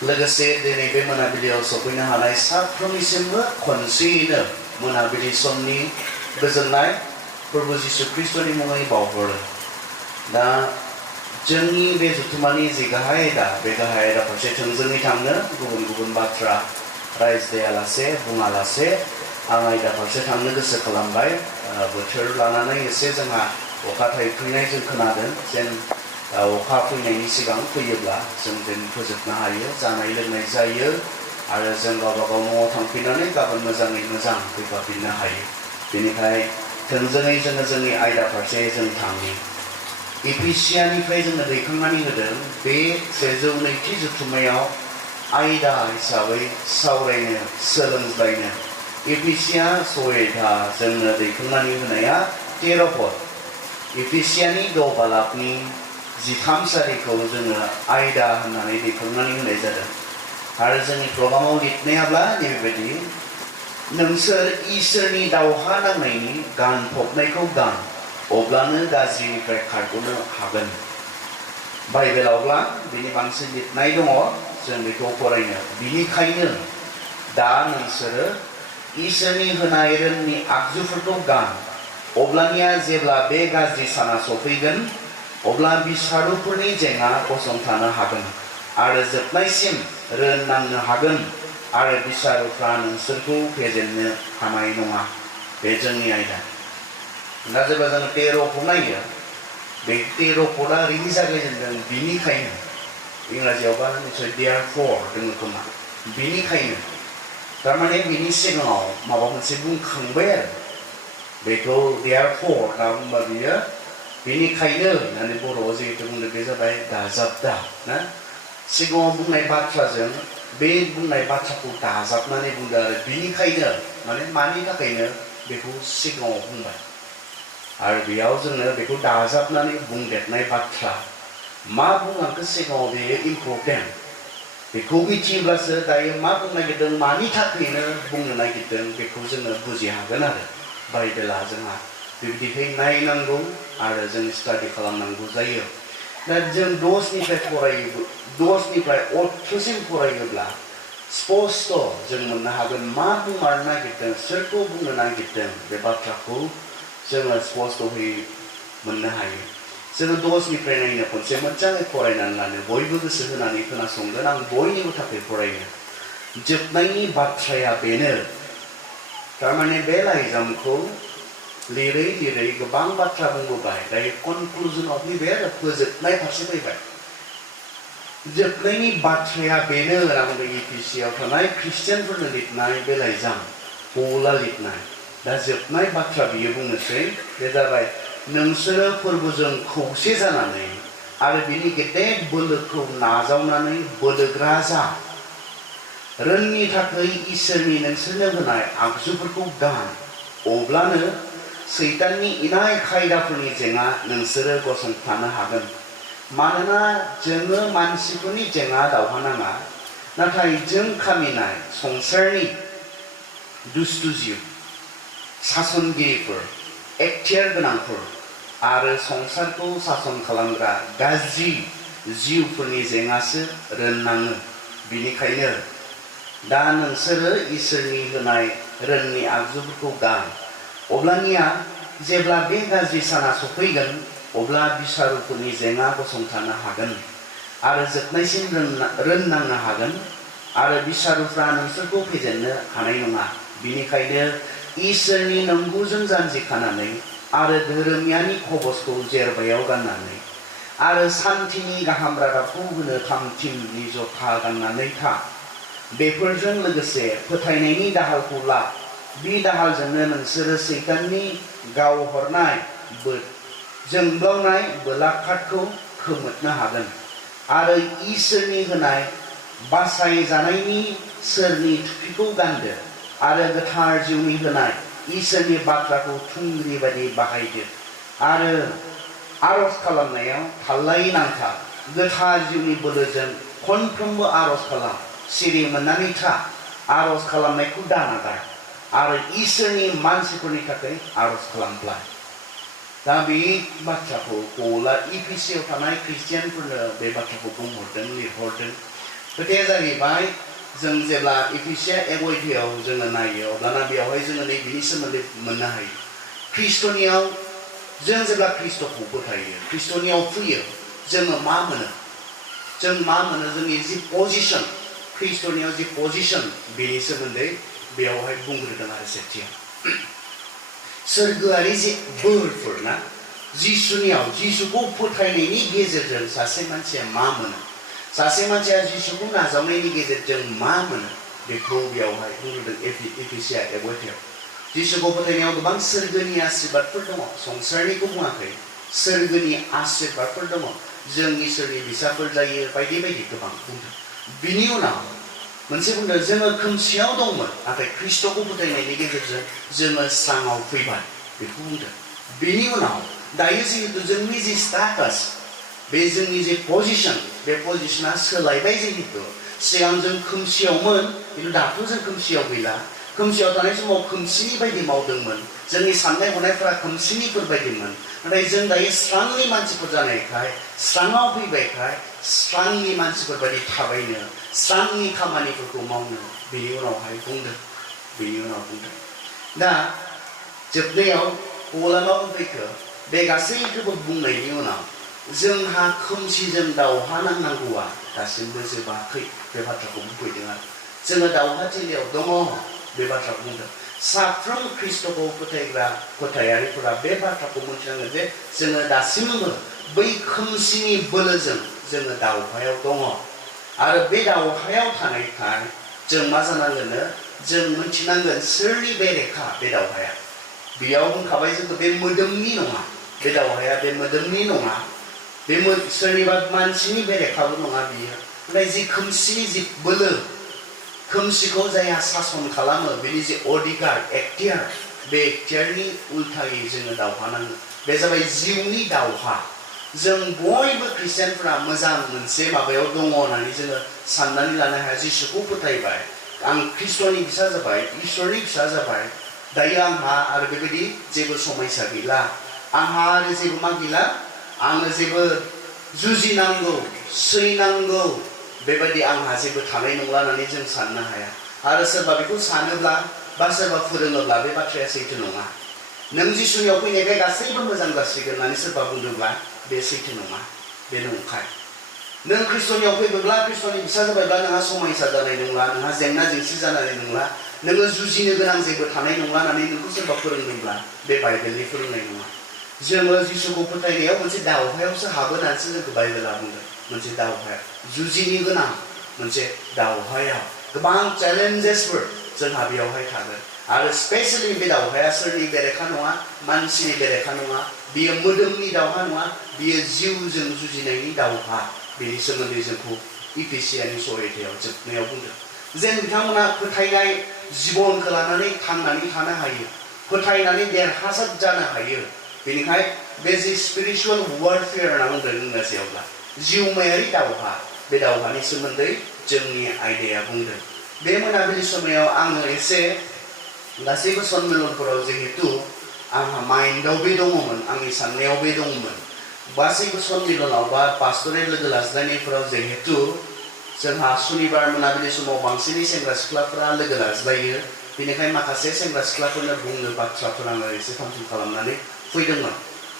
लोगोसे दिनै बे मोनाबिलियाव सफैनो हानाय साफ्रोमनिसिमबो खनसेयैनो मोनाबिलि समनि गोजोननाय प्रभु जिसु ख्रिस्टनि मुङै बावहरो। दा जोंनि बे जथुमानि जि गाहाय आयदा, बे गाहाय आयदा फारसे थोंजोङै थांनो गुबुन गुबुन बाथ्रा रायज्लायालासे बुङालासे आं आयदा फारसे थांनो गोसो खालामबाय। बोथोर लानानै एसे जोंहा अखा थाइफ्रिनाय जों खोनादों, जेन अखा फैनायनि सिगां फैयोब्ला जों जेन फोजोबनो हायो, जानाय लोंनाय जायो आरो जों गावबा गाव न'आव थांफिननानै गाबोन मोजाङै मोजां फैफाफिननो हायो। बेनिखाय थोंजोङै जोङो जोंनि आयदा फारसे जों थांनि। एफिसियानिफ्राय जोङो दैखांनानै होदों बे 102थि जथुम्मायाव आयदा हिसाबै सावरायनो सोलोंज्लायनो एफिसिया सयथा जोंनो दैखांनानै होनाया 13 पद। एफिसियानि गबालाबनि 13 सारिखौ जोङो आयदा होननानै दैखांनानै होनाय जादों आरो जोंनि प्रग्रामाव लिरनायाब्ला नैबेबायदि, नोंसोर इसोरनि दावहा नांनायनि गानफबनायखौ गान, अब्लानो गाज्रिनिफ्राय खारग'नो हागोन। बाइबेलावब्ला बिनि बांसिन लिरनाय दङ, जों बेखौ फरायनो। बिनिखायनो दा नोंसोरो इसोरनि होनाय रwnनि आगजुफोरखौ गान, अब्लानिया जेब्ला बे गाज्रि साना सफैगोन अब्ला bisarufwrनि jenga गसंफtanw हागोन आरो jwpnaisim रwn नांनो हागोन आरो bisarufra नोंसोरखौ फेजेननो हानाय नङा। बे जोंनि आयदा। दा जेब्ला जों 13 खौ नायो, बे 13 पदआ ओरैनो जागायजेनदों बिनिखायनो। इंराजियावबा निसय therefore दङ खोमा। बिनिखायनो थारमाने बिनि सिगाङाव माबा मोनसे बुंखांबाय आरो बेखौ therefore होनना बुंबा बियो बिनिखायनो होननानै बर'आव जिहेतु बुंदों, बे जाबाय दाजाबदा ना। सिगाङाव बुंनाय बाथ्राजों बे बुंनाय बाथ्राखौ दाजाबनानै बुंदों आरो बिनिखायनो माने मानि थाखायनो बेखौ सिगाङाव बुंबाय आरो बेयाव जोङो बेखौ दाजाबनानै बुंदेरनाय बाथ्रा मा बुंलांखो सिगाङाव बेयो इम्परटेन्ट। बेखौ मिथियोब्लासो दायो मा बुंनो नागिरदों, मानि थाखायनो बुंनो नागिरदों बेखौ जोङो बुजि हागोन आरो। बाइबेला जोंहा बिब्दिहै नायनांगौ आरो जों स्टाडि खालामनांगौ जायो। दा जों 10निफ्राय अथ्रसिम फरायोब्ला स्पष्ट जों मोननो हागोन मा बुंनो नागिरदों, सोरखौ बुंनो नागिरदों, बे बाथ्राखौ जोङो स्पष्टयै मोननो हायो। जोङो 10निफ्राय नायनो खनसे मोजाङै फरायनानै लानो, बयबो गोसो होनानै खोनासंगोन। आं बयनिबो थाखाय फरायनो। जोबनायनि बाथ्राया बेनो, थारमाने बे लाइजामखौ लिरै लिरै गोबां बाथ्रा बुंबोबाय, दायो कनक्लुजनाव फैबाय आरो फोजोबनाय फारसे फैबाय। जोबनायनि बाथ्राया बेनो होनना बुंदों एफिसियाव थानाय ख्रिस्टियानफोरनो लिरनाय बे लाइजाम, पौला लिरनाय। दा जोबनाय बाथ्रा बियो बुंनोसै, बे जाबाय नोंसोरो फोरबोजों खौसे जानानै आरो बिनि गेदेर बोलोखौ नाजावनानै बोलोग्रा जा। रwnनि थाखाय इसोरनि नोंसोरनो होनाय आगजुफोरखौ गान, अब्लानो सैताननि इनाय खायदाफोरनि जेंना नोंसोरो गसंफtanw हागोन। मानोना जोङो मानसिफोरनि जेंना दावहा नाङा, नाथाय जों खामिनाय संसारनि दुस्तु जिउ, सासनगिरिफोर, एक्टियार गोनांफोर आरो संसारखौ सासन खालामग्रा गाज्रि जिउफोरनि जेंनासो रोननाङो। बिनिखायनो दा नोंसोरो इसोरनि होनाय रwnनि आगजुफोरखौ गान, अब्लानिया जेब्ला बे गाज्रि साना सफैगोन अब्ला bisarufwrनि जेंना गसंफtanw हागोन आरो jwpnaisim रwn नांनो हागोन आरो bisarufra नोंसोरखौ फेजेननो हानाय नङा। बिनिखायनो इसोरनि नंगौजों जानजि खानानै आरो धोरोमियानि खबसखौ जेरबायाव गाननानै आरो सान्थिनि गाहाम रादाबखौ होनो थामथिमनि जथा गाननानै था। बेफोरजों लोगोसे फोथायनायनि दाहालखौ ला। बे दाहालजोंनो नोंसोरो सैताननि गाव हरनाय जोंब्लावनाय बोलाखादखौ खोमोरनो हागोन आरो इसोरनि होनाय बासायजानायनि सोरनि थुफिखौ गानदो आरो गोथार जिउनि होनाय इसोरनि बाथ्राखौ थुंग्रि बायदि बाहायदो आरो आरज खालामनायाव थाल्लायै नांथा। गोथार जिउनि बोलोजों खनफ्रोमबो आरज खालाम, सिरि मोननानै था, आरज खालामनायखौ दानागार आरो इसोरनि मानसिफोरनि थाखाय आरज खालामब्ला। दा बे बाथ्राखौ पौला एफिसियाव थानाय ख्रिस्टियानफोरनो बे बाथ्राखौ बुंहरदों, लिरहरदों। खोथाया जाहैबाय जों जेब्ला एफिसिया 1:8 जोङो नायो अब्लाना बेयावहाय जोङो नैबेनि सोमोन्दै मोननो हायो ख्रिस्टनियाव जों जेब्ला ख्रिस्टखौ फोथायो ख्रिस्टनियाव फैयो जोङो मा मोनो जोंनि जि पजिशन ख्रिस्टनियाव जि पजिशन बेनि सोमोन्दै बेयावहाय बुंग्रोदों आरो सेथियाव सोरगोआरि जि बोरफोर ना जिसुखौ फोथायनायनि गेजेरजों सासे मानसिया मा मोनो सासे मानसिया जिसुखौ नाजावनायनि गेजेरजों मा मोनो बेखौ बेयावहाय बुंग्रोदों एफिसिया 1:8 जिसुखौ फोथायनायाव गोबां सोरगोनि आशीर्बादफोर दङ संसारनिखौ बुङाखै सोरगोनि आशीर्बादफोर दङ जों इसोरनि बिसाफोर जायो बायदि बायदि गोबां बुंदों बिनि उनाव मोनसे बुंदों जोङो खोमसियाव दंमोन नाथाय ख्रिस्टखौ फोथायनायनि गेजेरजों जोङो स्राङाव फैबाय बेखौ बुंदों बिनि उनाव दायो जिहेतु जोंनि जि स्टेटास बे जोंनि जे पजिशन बे पजिशना सोलायबाय जिहेतु सिगां जों खोमसियावमोन खिन्थु दाथ' जों खोमसियाव गैला खोमसियाव थानाय समाव खोमसिनि बायदि मावदोंमोन जोंनि साननाय हनायफोरा खोमसिनिफोर बायदिमोन नाथाय जों दायो स्रांनि मानसिफोर जानायखाय स्राङाव फैबायखाय स्रांनि मानसिफोर बायदि थाबायनो स्रांनि खामानिफोरखौ मावनो बेनि उनावहाय बुंदों दा जोबनायाव पला मा बुंफैखो बे गासैखौबो बुंनायनि उनाव जोंहा खोमसिजों दावहा नांनांगौआ दासिमबो जोबाखै बे बाथ्राखौ बुंफैदों आरो जोङो दावहा थिलियाव दङ बे बाथ्राखौ बुंदों साफ्रोम ख्रिस्टखौ फोथायग्रा फोथायारिफोरा बे बाथ्राखौ मोनथिनांगोन जे जोङो दासिमबो बै खोमसिनि बोलोजों जोङो दावहायाव दङ आरो बे दावहायाव थानायखाय जों मा जानांगोन जों मोनथिनांगोन सोरनि बेरेखा बे दावहाया बेयाव बुंखाबाय जोंखौ बे मोदोमनि नङा बे दावहाया बे मोदोमनि नङा बे सोरनिबा मानसिनि बेरेखाबो नङा बियो नाथाय जि खोमसिनि जि बोलो खोमसिखौ जायहा सासन खालामो बेनि जे अधिकार एक्टियार बे एक्टियारनि उल्थायै जोङो दावहा नाङो बे जाबाय जिउनि दावहा जों बयबो ख्रिस्टियानफोरा मोजां मोनसे माबायाव दङ होननानै जोङो साननानै लानो हाया जिसुखौ फोथायबाय आं ख्रिस्टनि फिसा जाबाय इसोरनि फिसा जाबाय दायो आंहा आरो बेबायदि जेबो समस्या गैला आंहा आरो जेबो मा गैला आङो जेबो जुजिनांगौ सैनांगौ बेबायदि आंहा जेबो थानाय नंला होननानै जों साननो हाया आरो सोरबा बेखौ सानोब्ला बा सोरबा फोरोङोब्ला बे बाथ्राया सैथो नङा नों जिसुनियाव फैनायखाय गासैबो मोजां जासिगोन होननानै सोरबा बुंदोंब्ला बे सैथो नङा बे नंखाय नों ख्रिस्टनियाव फैब्ला ख्रिस्टनि फिसा जाबायब्ला नोंहा समस्या जानाय नंला नोंहा जेंना जेंसि जानाय नंला नोङो जुजिनो गोनां जेबो थानाय नंला होननानै नोंखौ सोरबा फोरोंदोंब्ला बे बाइबेलनि फोरोंनाय नङा जोङो जिसुखौ फोथायनायाव मोनसे दावहायावसो हाबोनानैसो जोंखौ बाइबेला बुंदों मोनसे दावहाया जुजिनो गोनां मोनसे दावहायाव गोबां चेलेन्जेसफोर जोंहा बेयावहाय थागोन आरो स्पेशली बे दावहाया सोरनि बेरेखा नङा मानसिनि बेरेखा नङा बियो मोदोमनि दावहा नङा बियो जिउजों जुजिनायनि दावहा बेनि सोमोन्दै जोंखौ इफिसियानि 6:8 जोबनायाव बुंदों जे बिथांमोना फोथायनाय जिबनखौ लानानै थांनानै थानो हायो फोथायनानै देरहासार जानो हायो बेनिखाय बे जि स्पिरिचुअल वारफेयार होनना बुंदों इंराजियावब्ला जिउमायारि दावहा बे दावहानि सोमोन्दै जोंनि आयदाया बुंदों बे मोनाबिलि समायाव आङो एसे गासैबो सन्मेलनफोराव जिहेतु आंहा माइन्डआव बे दङमोन आंनि साननायाव बे दङमोन गासैबो सन्मेलनाव बा पास्टरेल लोगो लाज्लायनायफोराव जिहेतु जोंहा सुनिबार मोनाबिलि समाव बांसिनै सेंग्रा सिख्लाफोरा लोगो लाज्लायो बेनिखायनो माखासे सेंग्रा सिख्लाफोरनो बुंनो बाथ्राफोर आङो एसे फांसन खालामनानै फैदोंमोन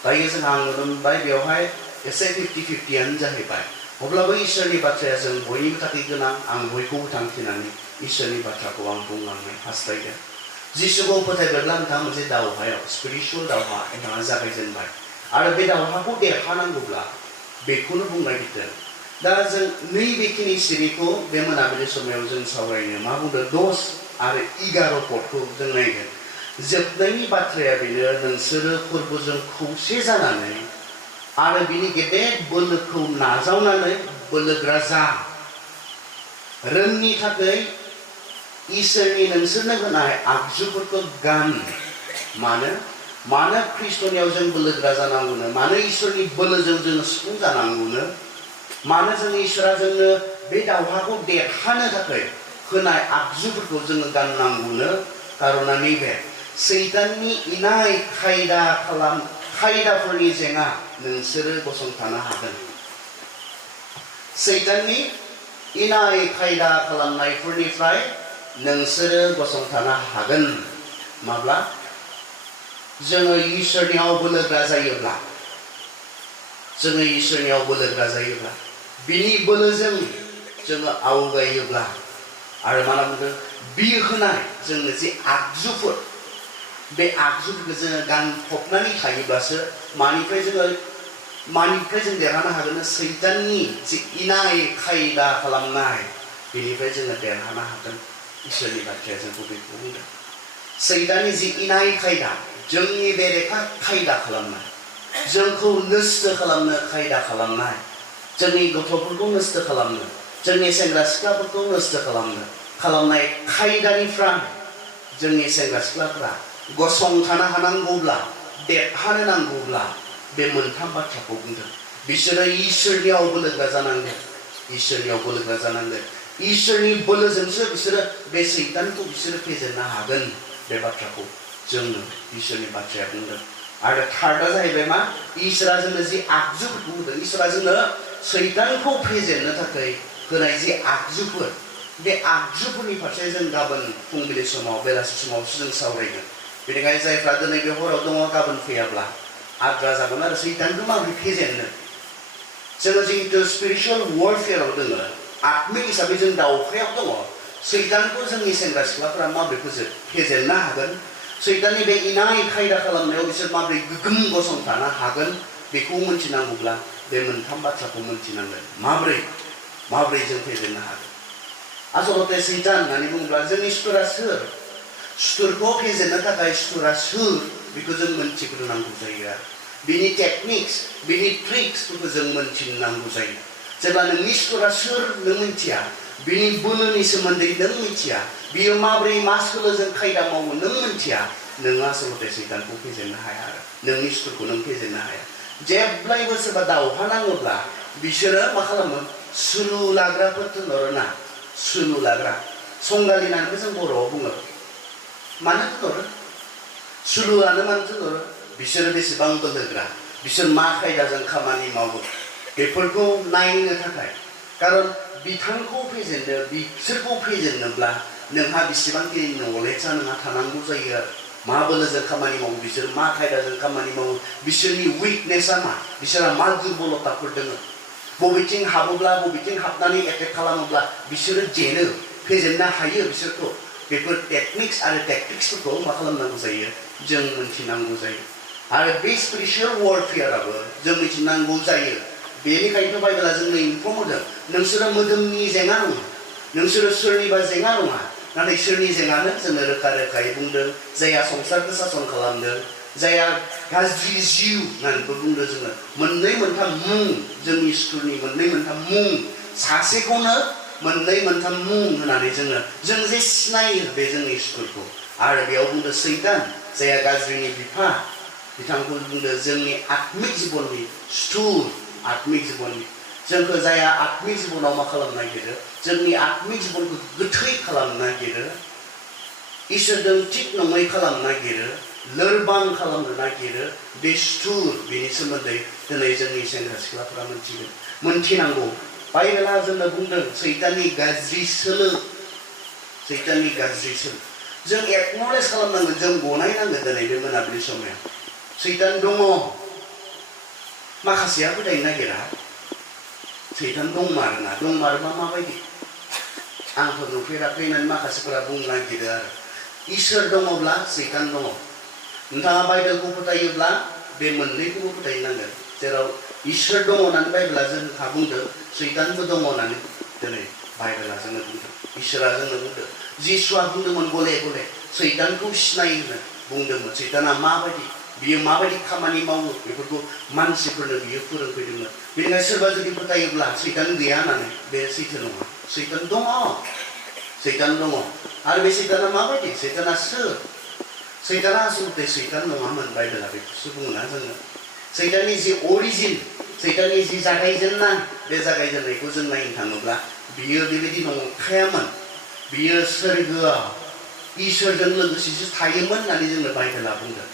दायो जोंहा आं नुनो मोनबाय बेवहाय एसे 50-50 जाहैबाय अब्लाबो इसोरनि बाथ्राया जों बयनिबो थाखाय गोनां आं बयखौबो थांखिनानै इसोरनि बाथ्राखौ आं बुंलांनो हास्थायदों जिसुखौ फोथायब्ला नोंथाङा मोनसे दावहायाव स्पिरिचुअल दावहा नोंथाङा जागायजेनबाय आरो बे दावहाखौ देरहानांगौब्ला बेखौनो बुंनाय बिदों दा जों नैबेखिनि सिरिखौ बे मोनाबिलि समाव जों सावरायनो मा बुंदों 10 आरो 11 पदखौ जों नायगोन जोबनायनि बाथ्राया बेनो नोंसोरो फोरबोजों खौसे जानानै आरो बिनि गेदेर बोलोखौ नाजावनानै बोलोग्रा जा रोंनि थाखाय इसोरनि नोंसोरनो होनाय आगजुफोरखौ गान मानो ख्रिस्टनियाव जों बोलोग्रा जानांगौनो मानो इसोरनि बोलोजों जों सुफुं जानांगौनो मानो जों इसोरा जोंनो बे दावहाखौ देरहानो थाखाय होनाय आगजुफोरखौ जोङो गाननांगौनो कारना नैबे सैताननि इनाय खायदाफोरनि जेंना नोंसोरो गसंथानो हागोन सैताननि इनाय खायदा खालामनायफोरनिफ्राय नोंसोरो गसंथानो हागोन माब्ला जोङो इसोरनियाव बोलोग्रा जायोब्ला बिनि बोलोजों जोङो आवगायोब्ला आरो मा बुंदों बि होनाय जोंनो जे आगजुफोर बे आगजुफोरखौ जोङो गानफबनानै थायोब्लासो मानिफ्राय जों देरहानो हागोन सैताननि जे इनाय खायदा खालामनाय बेनिफ्राय जोङो देरहानो हागोन इसोरनि बाथ्राया जोंखौ बेखौ बुंदों सैताननि जे इनाय खायदा जोंनि बेरेखा खायदा खालामनाय जोंखौ नस्थ खालामनो खायदा खालामनाय जोंनि गथ'फोरखौ नस्थ खालामनो जोंनि सेंग्रा सिख्लाफोरखौ नस्थ खालामनाय खायदानिफ्राय जोंनि सेंग्रा सिख्लाफोरा गसंथानो हानांगौब्ला देरहानो नांगौब्ला बे मोनथाम बाथ्राखौ बुंदों बिसोरो इसोरनियाव बोलोग्रा जानांगोन इसोरनि बोलोजोंसो बिसोरो बे सैतानखौ बिसोरो फेजेननो हागोन बे बाथ्राखौ जोंनो इसोरनि बाथ्राया बुंदों आरो थार्डआ जाहैबाय मा इसोरा जोंनो जि आगजुफोरखौ होदों इसोरा जोंनो सैतानखौ फेजेननो थाखाय होनाय जि आगजुफोर बे आगजुफोरनि फारसे जों गाबोन फुंबिलि समाव बेलासि समावसो जों सावरायगोन बेनिखायनो जायफ्रा दिनै बे हराव दङ गाबोन फैयाब्ला आद्रा जागोन आरो सैतानखौ माबोरै फेजेननो जोङो जिहेतु स्पिरिचुवेल वारफेयाराव दङ आत्मिक हिसाबै जों दावहायाव दङ सैतानखौ जोंनि सेंग्रा सिख्लाफोरा माबोरै फेजेननो हागोन सैताननि बे इनाय खायदा खालामनायाव बिसोर माबोरै गोगोम गसंथानो हागोन बेखौ मिथिनांगौब्ला बे मोनथाम बाथ्राखौ मिथिनांगोन माबोरै जों फेजेननो हागोन आसलते सैतान होननानै बुङोब्ला जोंनि सुथुरा सोर सुथुरखौ फेजेननो थाखाय सुथुरा सोर बेखौ जों मिथिग्रोनांगौ जायो आरो बिनि टेकनिक्स बिनि ट्रिक्सफोरखौ जों मिथिनांगौ जायो जेब्ला नोंनि सुथुरा सोर नों मिथिया बिनि बोलोनि सोमोन्दै नों मिथिया बियो माबोरै मा सोलोजों खायदा मावो नों मिथिया नों आसलते सैतानखौ फेजेननो हाया आरो नोंनि सुथुरखौ नों फेजेननो हाया जेब्लायबो सोरबा दावहा नाङोब्ला बिसोरो मा खालामो सुलु लाग्राफोर थिनहरोना सुलु लाग्रा संगालि होननानैबो जों बर'आव बुङो मानो थिनहरो सुलुआनो मानो थिनहरो बिसोरो बेसेबां बोलोग्रा बिसोर मा खायदाजों खामानि मावो बेफोरखौ नायनो थाखाय खारन बिथांखौ फेजेननो बिसोरखौ फेजेननोब्ला नोंहा बेसेबांखि नलेजआ नोंहा थानांगौ जायो आरो मा बोलोजों खामानि मावो बिसोर मा खायदाजों खामानि मावो बिसोरनि उइकनेसआ मा बिसोरहा मा दुर्बलताफोर दङ बबेथिं हाबोब्ला बबेथिं हाबनानै एटेक खालामोब्ला बिसोरो जेनो फेजेननो हायो बिसोरखौ बेफोर टेकनिक्स आरो टेक्टिक्सफोरखौ मा खालामनांगौ जायो जों मिथिनांगौ जायो आरो बे स्पिरिचुवेल वारफेयाराबो जों मिथिनांगौ जायो बेनिखायनो बाइबेला जोंनो इनफर्म होदों नोंसोरो मोदोमनि जेंना नङा नोंसोरो सोरनिबा जेंना नङा नाथाय सोरनि जेंनानो जोंनो रोखायै बुंदों जायहा संसारखौ सासन खालामदों जायहा गाज्रि जिउ होननानैबो बुंदों जोङो मोननै मोनथाम मुं जोंनि सुथुरनि मोननै मोनथाम मुं सासेखौनो मोननै मोनथाम मुं होनानै जों जे सिनायो बे जोंनि सुथुरखौ आरो बेयाव बुंदों सैतान जायहा गाज्रिनि बिफा बिथांखौ बुंदों जोंनि आत्मिक जिबननि सुथुर आत्मिक जिबननि जोंखौ जायहा आत्मिक जिबनाव मा खालामनो नागिरो जोंनि आत्मिक जिबनखौ गोथै खालामनो नागिरो इसोरजों थिग नङै खालामनो नागिरो लोरबां खालामनो नागिरो बे सुथुर बेनि सोमोन्दै दिनै जोंनि सेंग्रा सिख्लाफोरा मोनथिनांगौ बाइबेला जोंनो बुंदों सैताननि गाज्रि सोलो जों एक्न'लेज खालामनांगोन जों गनायनांगोन दिनै बे मोनाबिलि समाव सैतान दङ माखासेया फोथायनो नागिरा सैतान दंमारोना माबायदि आंथ' नुफेराखै होननानै माखासेफोरा बुंनो नागिरो आरो इसोर दङब्ला सैतान दङ नोंथाङा बाइबेलखौ फोथायोब्ला बे मोननैखौबो फोथायनांगोन जेराव इसोर दङ होननानै बाइबेला जोंहा बुंदों सैतानबो दङ होननानै दिनै बाइबेला जोंनो बुंदों इसोरा जोंनो बुंदों जिसुआ बुंदोंमोन गले गले सैतानखौ सिनाय होनो बुंदोंमोन सैताना माबायदि बियो माबायदि खामानि मावो बेफोरखौ मानसिफोरनो बियो फोरोंफैदोंमोन बेनिखायनो सोरबा जुदि फोथायोब्ला सैतान गैया होननानै बे सैथो नङा सैतान दङ आरो बे सैताना माबायदि सैताना सोर सैताना आसलते सैतान नङामोन बाइबेला बेखौसो बुङोना जोङो सैताननि जि अरिजिन सैताननि जि जागायजेननाय बे जागायजेननायखौ जों नायनो थाङोब्ला बियो बेबायदि नंखायामोन बियो सोरगोआव इसोरजों लोगोसेसो थायोमोन होननानै जोंनो बाइबेला बुंदों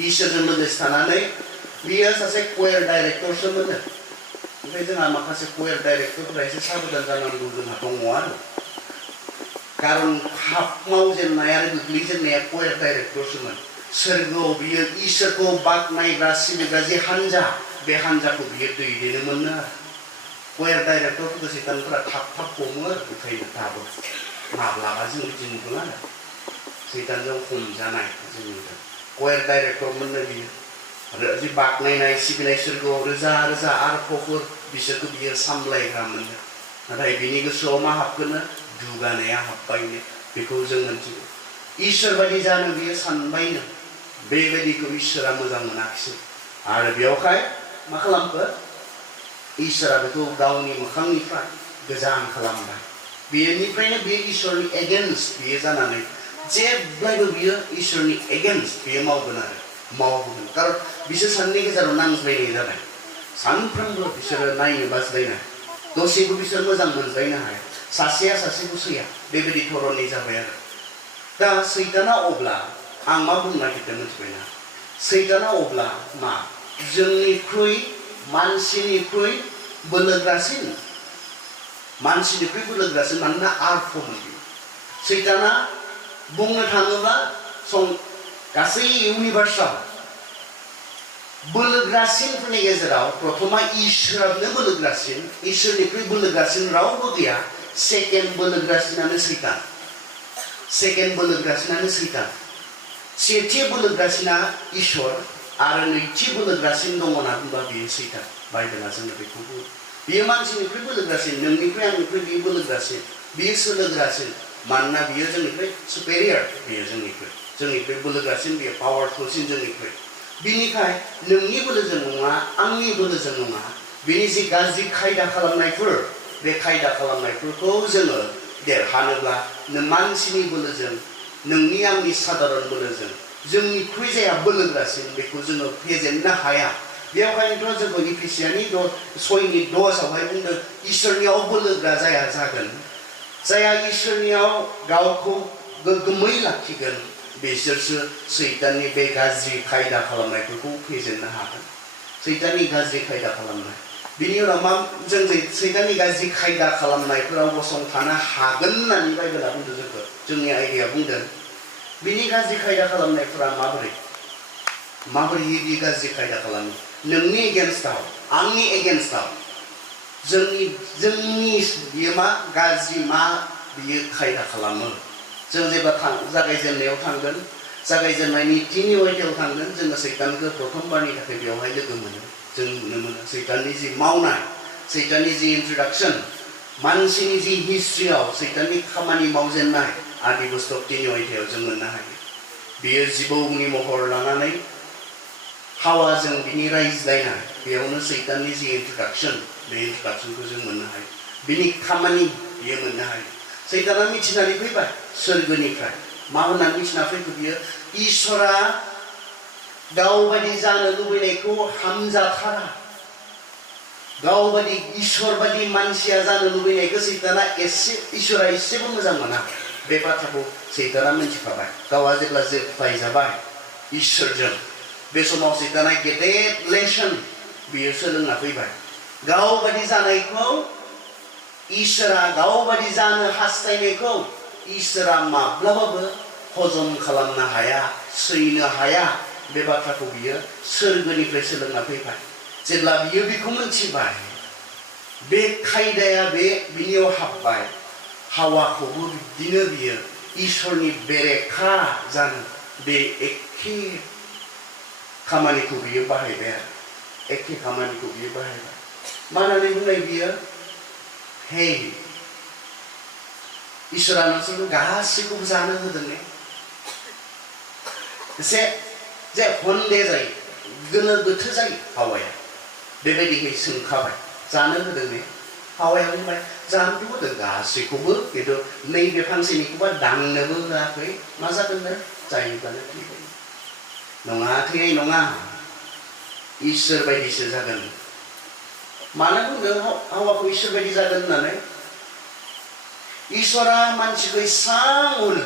इसोरजों लोगोसे थानानै बियो सासे क'यर डाइरेक्टरसोमोन ओमफ्राय जोंहा माखासे कयार डाइरेक्टरफोरा एसे साबधान जानांगौ जोंहा दङ आरो कारन हाब मावजेननाय आरो गोग्लैजेननाया कयार डाइरेक्टरसोमोन सोरगोआव बियो इसोरखौ बाख्नायग्रा सिबिग्रा जे हान्जा बे हान्जाखौ बियो दैदेनोमोननो आरो कयार डाइरेक्टरफोरखौ सैतानफोरा थाब हमो आरो ओंखायनो दाबो माब्लाबा जों बिदि नुदों आरो सैतानजों हमजानाय जों नुदों कयार डाइरेक्टरमोननो बियो आरो जि बाख्नायनाय सिबिनाय सोरगोआव रोजा रोजा आरफफोर बिसोरखौ बियो सामलायग्रामोननो नाथाय बिनि गोसोआव मा हाबगोनो दुगानाया हाबबायनो बेखौ जों मिथिगौ इसोर बायदि जानो बियो सानबायनो बेबायदिखौ इसोरा मोजां मोनाखिसै आरो बेयावहाय मा खालामखो इसोरा बेखौ गावनि मोखांनिफ्राय गोजान खालामबाय बेनिफ्रायनो बियो इसोरनि एगेन्स्ट बियो जानानै जेब्लायबो बियो इसोरनि एगेन्स्ट बियो मावगोन आरो मावगोन कारन बिसोर सानैनि गेजेराव नांज्लायनाय जाबाय सानफ्रोमबो बिसोरो नायनो बाज्लायनाय दसेबो बिसोर मोजां मोनज्लायनो हाया सासेया सासेखौ सैया बेबायदि धरननि जाबाय आरो दा सैताना अब्ला आं मा बुंनो नागिरदों मिथिबायना सैताना अब्ला मा जोंनिख्रुइ मानसिनिख्रुइ बोलोग्रासिन मानोना आरफमोन बियो सैताना बुंनो थाङोब्ला गासै इउनिभार्सआव बोलोग्रासिनफोरनि गेजेराव प्रथमा इसोरानो बोलोग्रासिन इसोरनिख्रुइ बोलोग्रासिन रावबो गैया सेकेन्ड बोलोग्रासिनानो सैतान सेथि बोलोग्रासिना इसोर आरो नैथि बोलोग्रासिन दङ होनना बुंबा बेयो सैतान बाइबेला जोंनो बेखौ बुङो बियो मानसिनिख्रुइ बोलोग्रासिन नोंनिख्रुइ आंनिख्रुइ बियो बोलोग्रासिन बियो सोलोग्रासिन मानोना बियो जोंनिख्रुइ सुपेरियर बियो जोंनिख्रुइ बोलोग्रासिन बियो पावारफुलसिन जोंनिख्रुइ बिनिखाय नोंनि बोलोजों नङा आंनि बोलोजों नङा बिनि जि गाज्रि खायदा खालामनायफोर बे खायदा खालामनायफोरखौ जोङो देरहानोब्ला मानसिनि बोलोजों नोंनि आंनि साधारन बोलोजों जोंनिख्रुइ जाया बोलोग्रासिन बेखौ जोङो फेजेननो हाया बेवहायनोथ' जोंखौ इफिसियानि 6:10आवहाय बुंदों इसोरनियाव बोलोग्रा जाया जागोन जाया इसोरनियाव गावखौ गोग्गोमै लाखिगोन बिसोरसो सैताननि बे गाज्रि खायदा खालामनायफोरखौ फेजेननो हागोन सैताननि गाज्रि खायदा खालामनाय बिनि उनाव मा जों सैताननि गाज्रि खायदा खालामनायफोराव गसंथानो हागोन होननानै बाइबेला बुंदों जोंखौ जोंनि आयदाया बुंदों बिनि गाज्रि खायदा खालामनायफोरा माबोरै बे गाज्रि खायदा खालामो नोंनि एगेन्स्टआव आंनि एगेन्स्टआव जोंनि बियो मा गाज्रि मा बियो खायदा खालामो जों जेब्ला जागायजेननायाव थांगोन जागायजेननायनि 3 अध्यायाव थांगोन जोङो सैतानखौ प्रथमबारनि थाखाय बेवहाय लोगो मोनो जों नुनो मोनो सैताननि जि मावनाय सैताननि जि इन्ट्रडाक्सन मानसिनि जि हिस्ट्रियाव सैताननि खामानि मावजेननाय आदि बुस्तक 3 अध्यायाव जों मोननो हायो बियो जिबौनि महर लानानै हावाजों बिनि रायज्लायनाय बेयावनो सैताननि जि इन्ट्रडाक्सन बे इन्ट्रडाक्सनखौ जों मोननो हायो बिनि खामानि बियो मोननो हायो सैताना मिथिनानै फैबाय सोरगोनिफ्राय मा होननानै मिथिना फैखो बियो इसोरा गावबादि जानो लुबैनायखौ हामजाथारा गावबादि इसोर बादि मानसिया जानो लुबैनायखौ सैताना इसोरा एसेबो मोजां मोना बे बाथ्राखौ सैताना मिथिखाबाय गावहा जेब्ला जोख्लायजाबाय इसोरजों बे समाव सैताना गेदेर लेसन बियो सोलोंना फैबाय गावबादि जानायखौ इसोरा गावबादि जानो हास्थायनायखौ इसोरा माब्लाबाबो हजम खालामनो हाया सैनो हाया बे बाथ्राखौ बियो सोरगोनिफ्राय सोलोंना फैबाय जेब्ला बियो बेखौ मिथिबाय बे खायदाया बिनियाव हाबबाय हावाखौबो बिदिनो बियो इसोरनि बेरेखा जानो बे एखे खामानिखौ बियो बाहायबाय मा होननानै बुंनाय बियो हे इसोरा नोंसोरखौ गासैखौबो जानो होदों ने एसे जे हन्दे जायो गोनो गोथो जायो हावाया बेबायदिहै सोंखाबाय जानो होदों ने हावाया बुंबाय जानोथ' होदों गासैखौबो खिन्थु नैबे फांसेनिखौबा दांनोबो होआखै मा जागोननो जायोब्लानो थैगोन नङा थैनाय नङा इसोर बायदिसो जागोन मानो बुंदों हावाखौ इसोर बायदि जागोन होननानै इसोरा मानसिखौ इसां अनो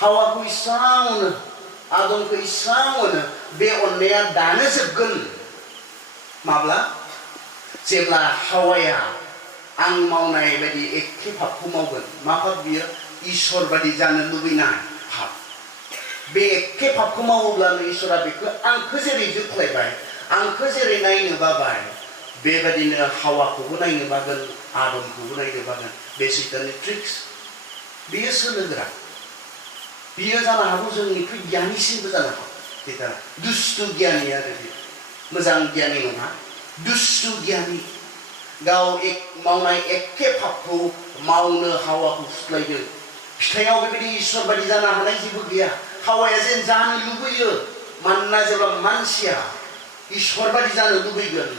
हावाखौ इसां अनो आदमखौ इसां अनो बे अननाया दानो जोबगोन माब्ला जेब्ला हावाया आं मावनाय बायदि एखे पापखौ मावगोन मा पाप बियो इसोर बायदि जानो लुबैनाय पाप बे एखे पापखौ मावोब्लानो इसोरा बेखौ आंखौ जेरै जोख्लायबाय आंखौ जेरै नायनो बाबाय बेबायदिनो हावाखौबो नायनो बागोन आदमखौबो नायनो बागोन बे सैताननि ट्रिक्स बियो सोलोंग्रा बियो जानो हागौ जोंनिख्रुइ गियानिसिनबो जानो हागौ सैताना दुष्ट गियानि आरो बियो मोजां गियानि नङा दुष्ट गियानि गाव मावनाय एखे पापखौ मावनो हावाखौ सुस्लायदों फिथाइयाव बेबायदि इसोर बायदि जानो हानाय जेबो गैया हावाया जेन जानो लुबैयो मानोना जेब्ला मानसिया इसोर बायदि जानो लुबैगोन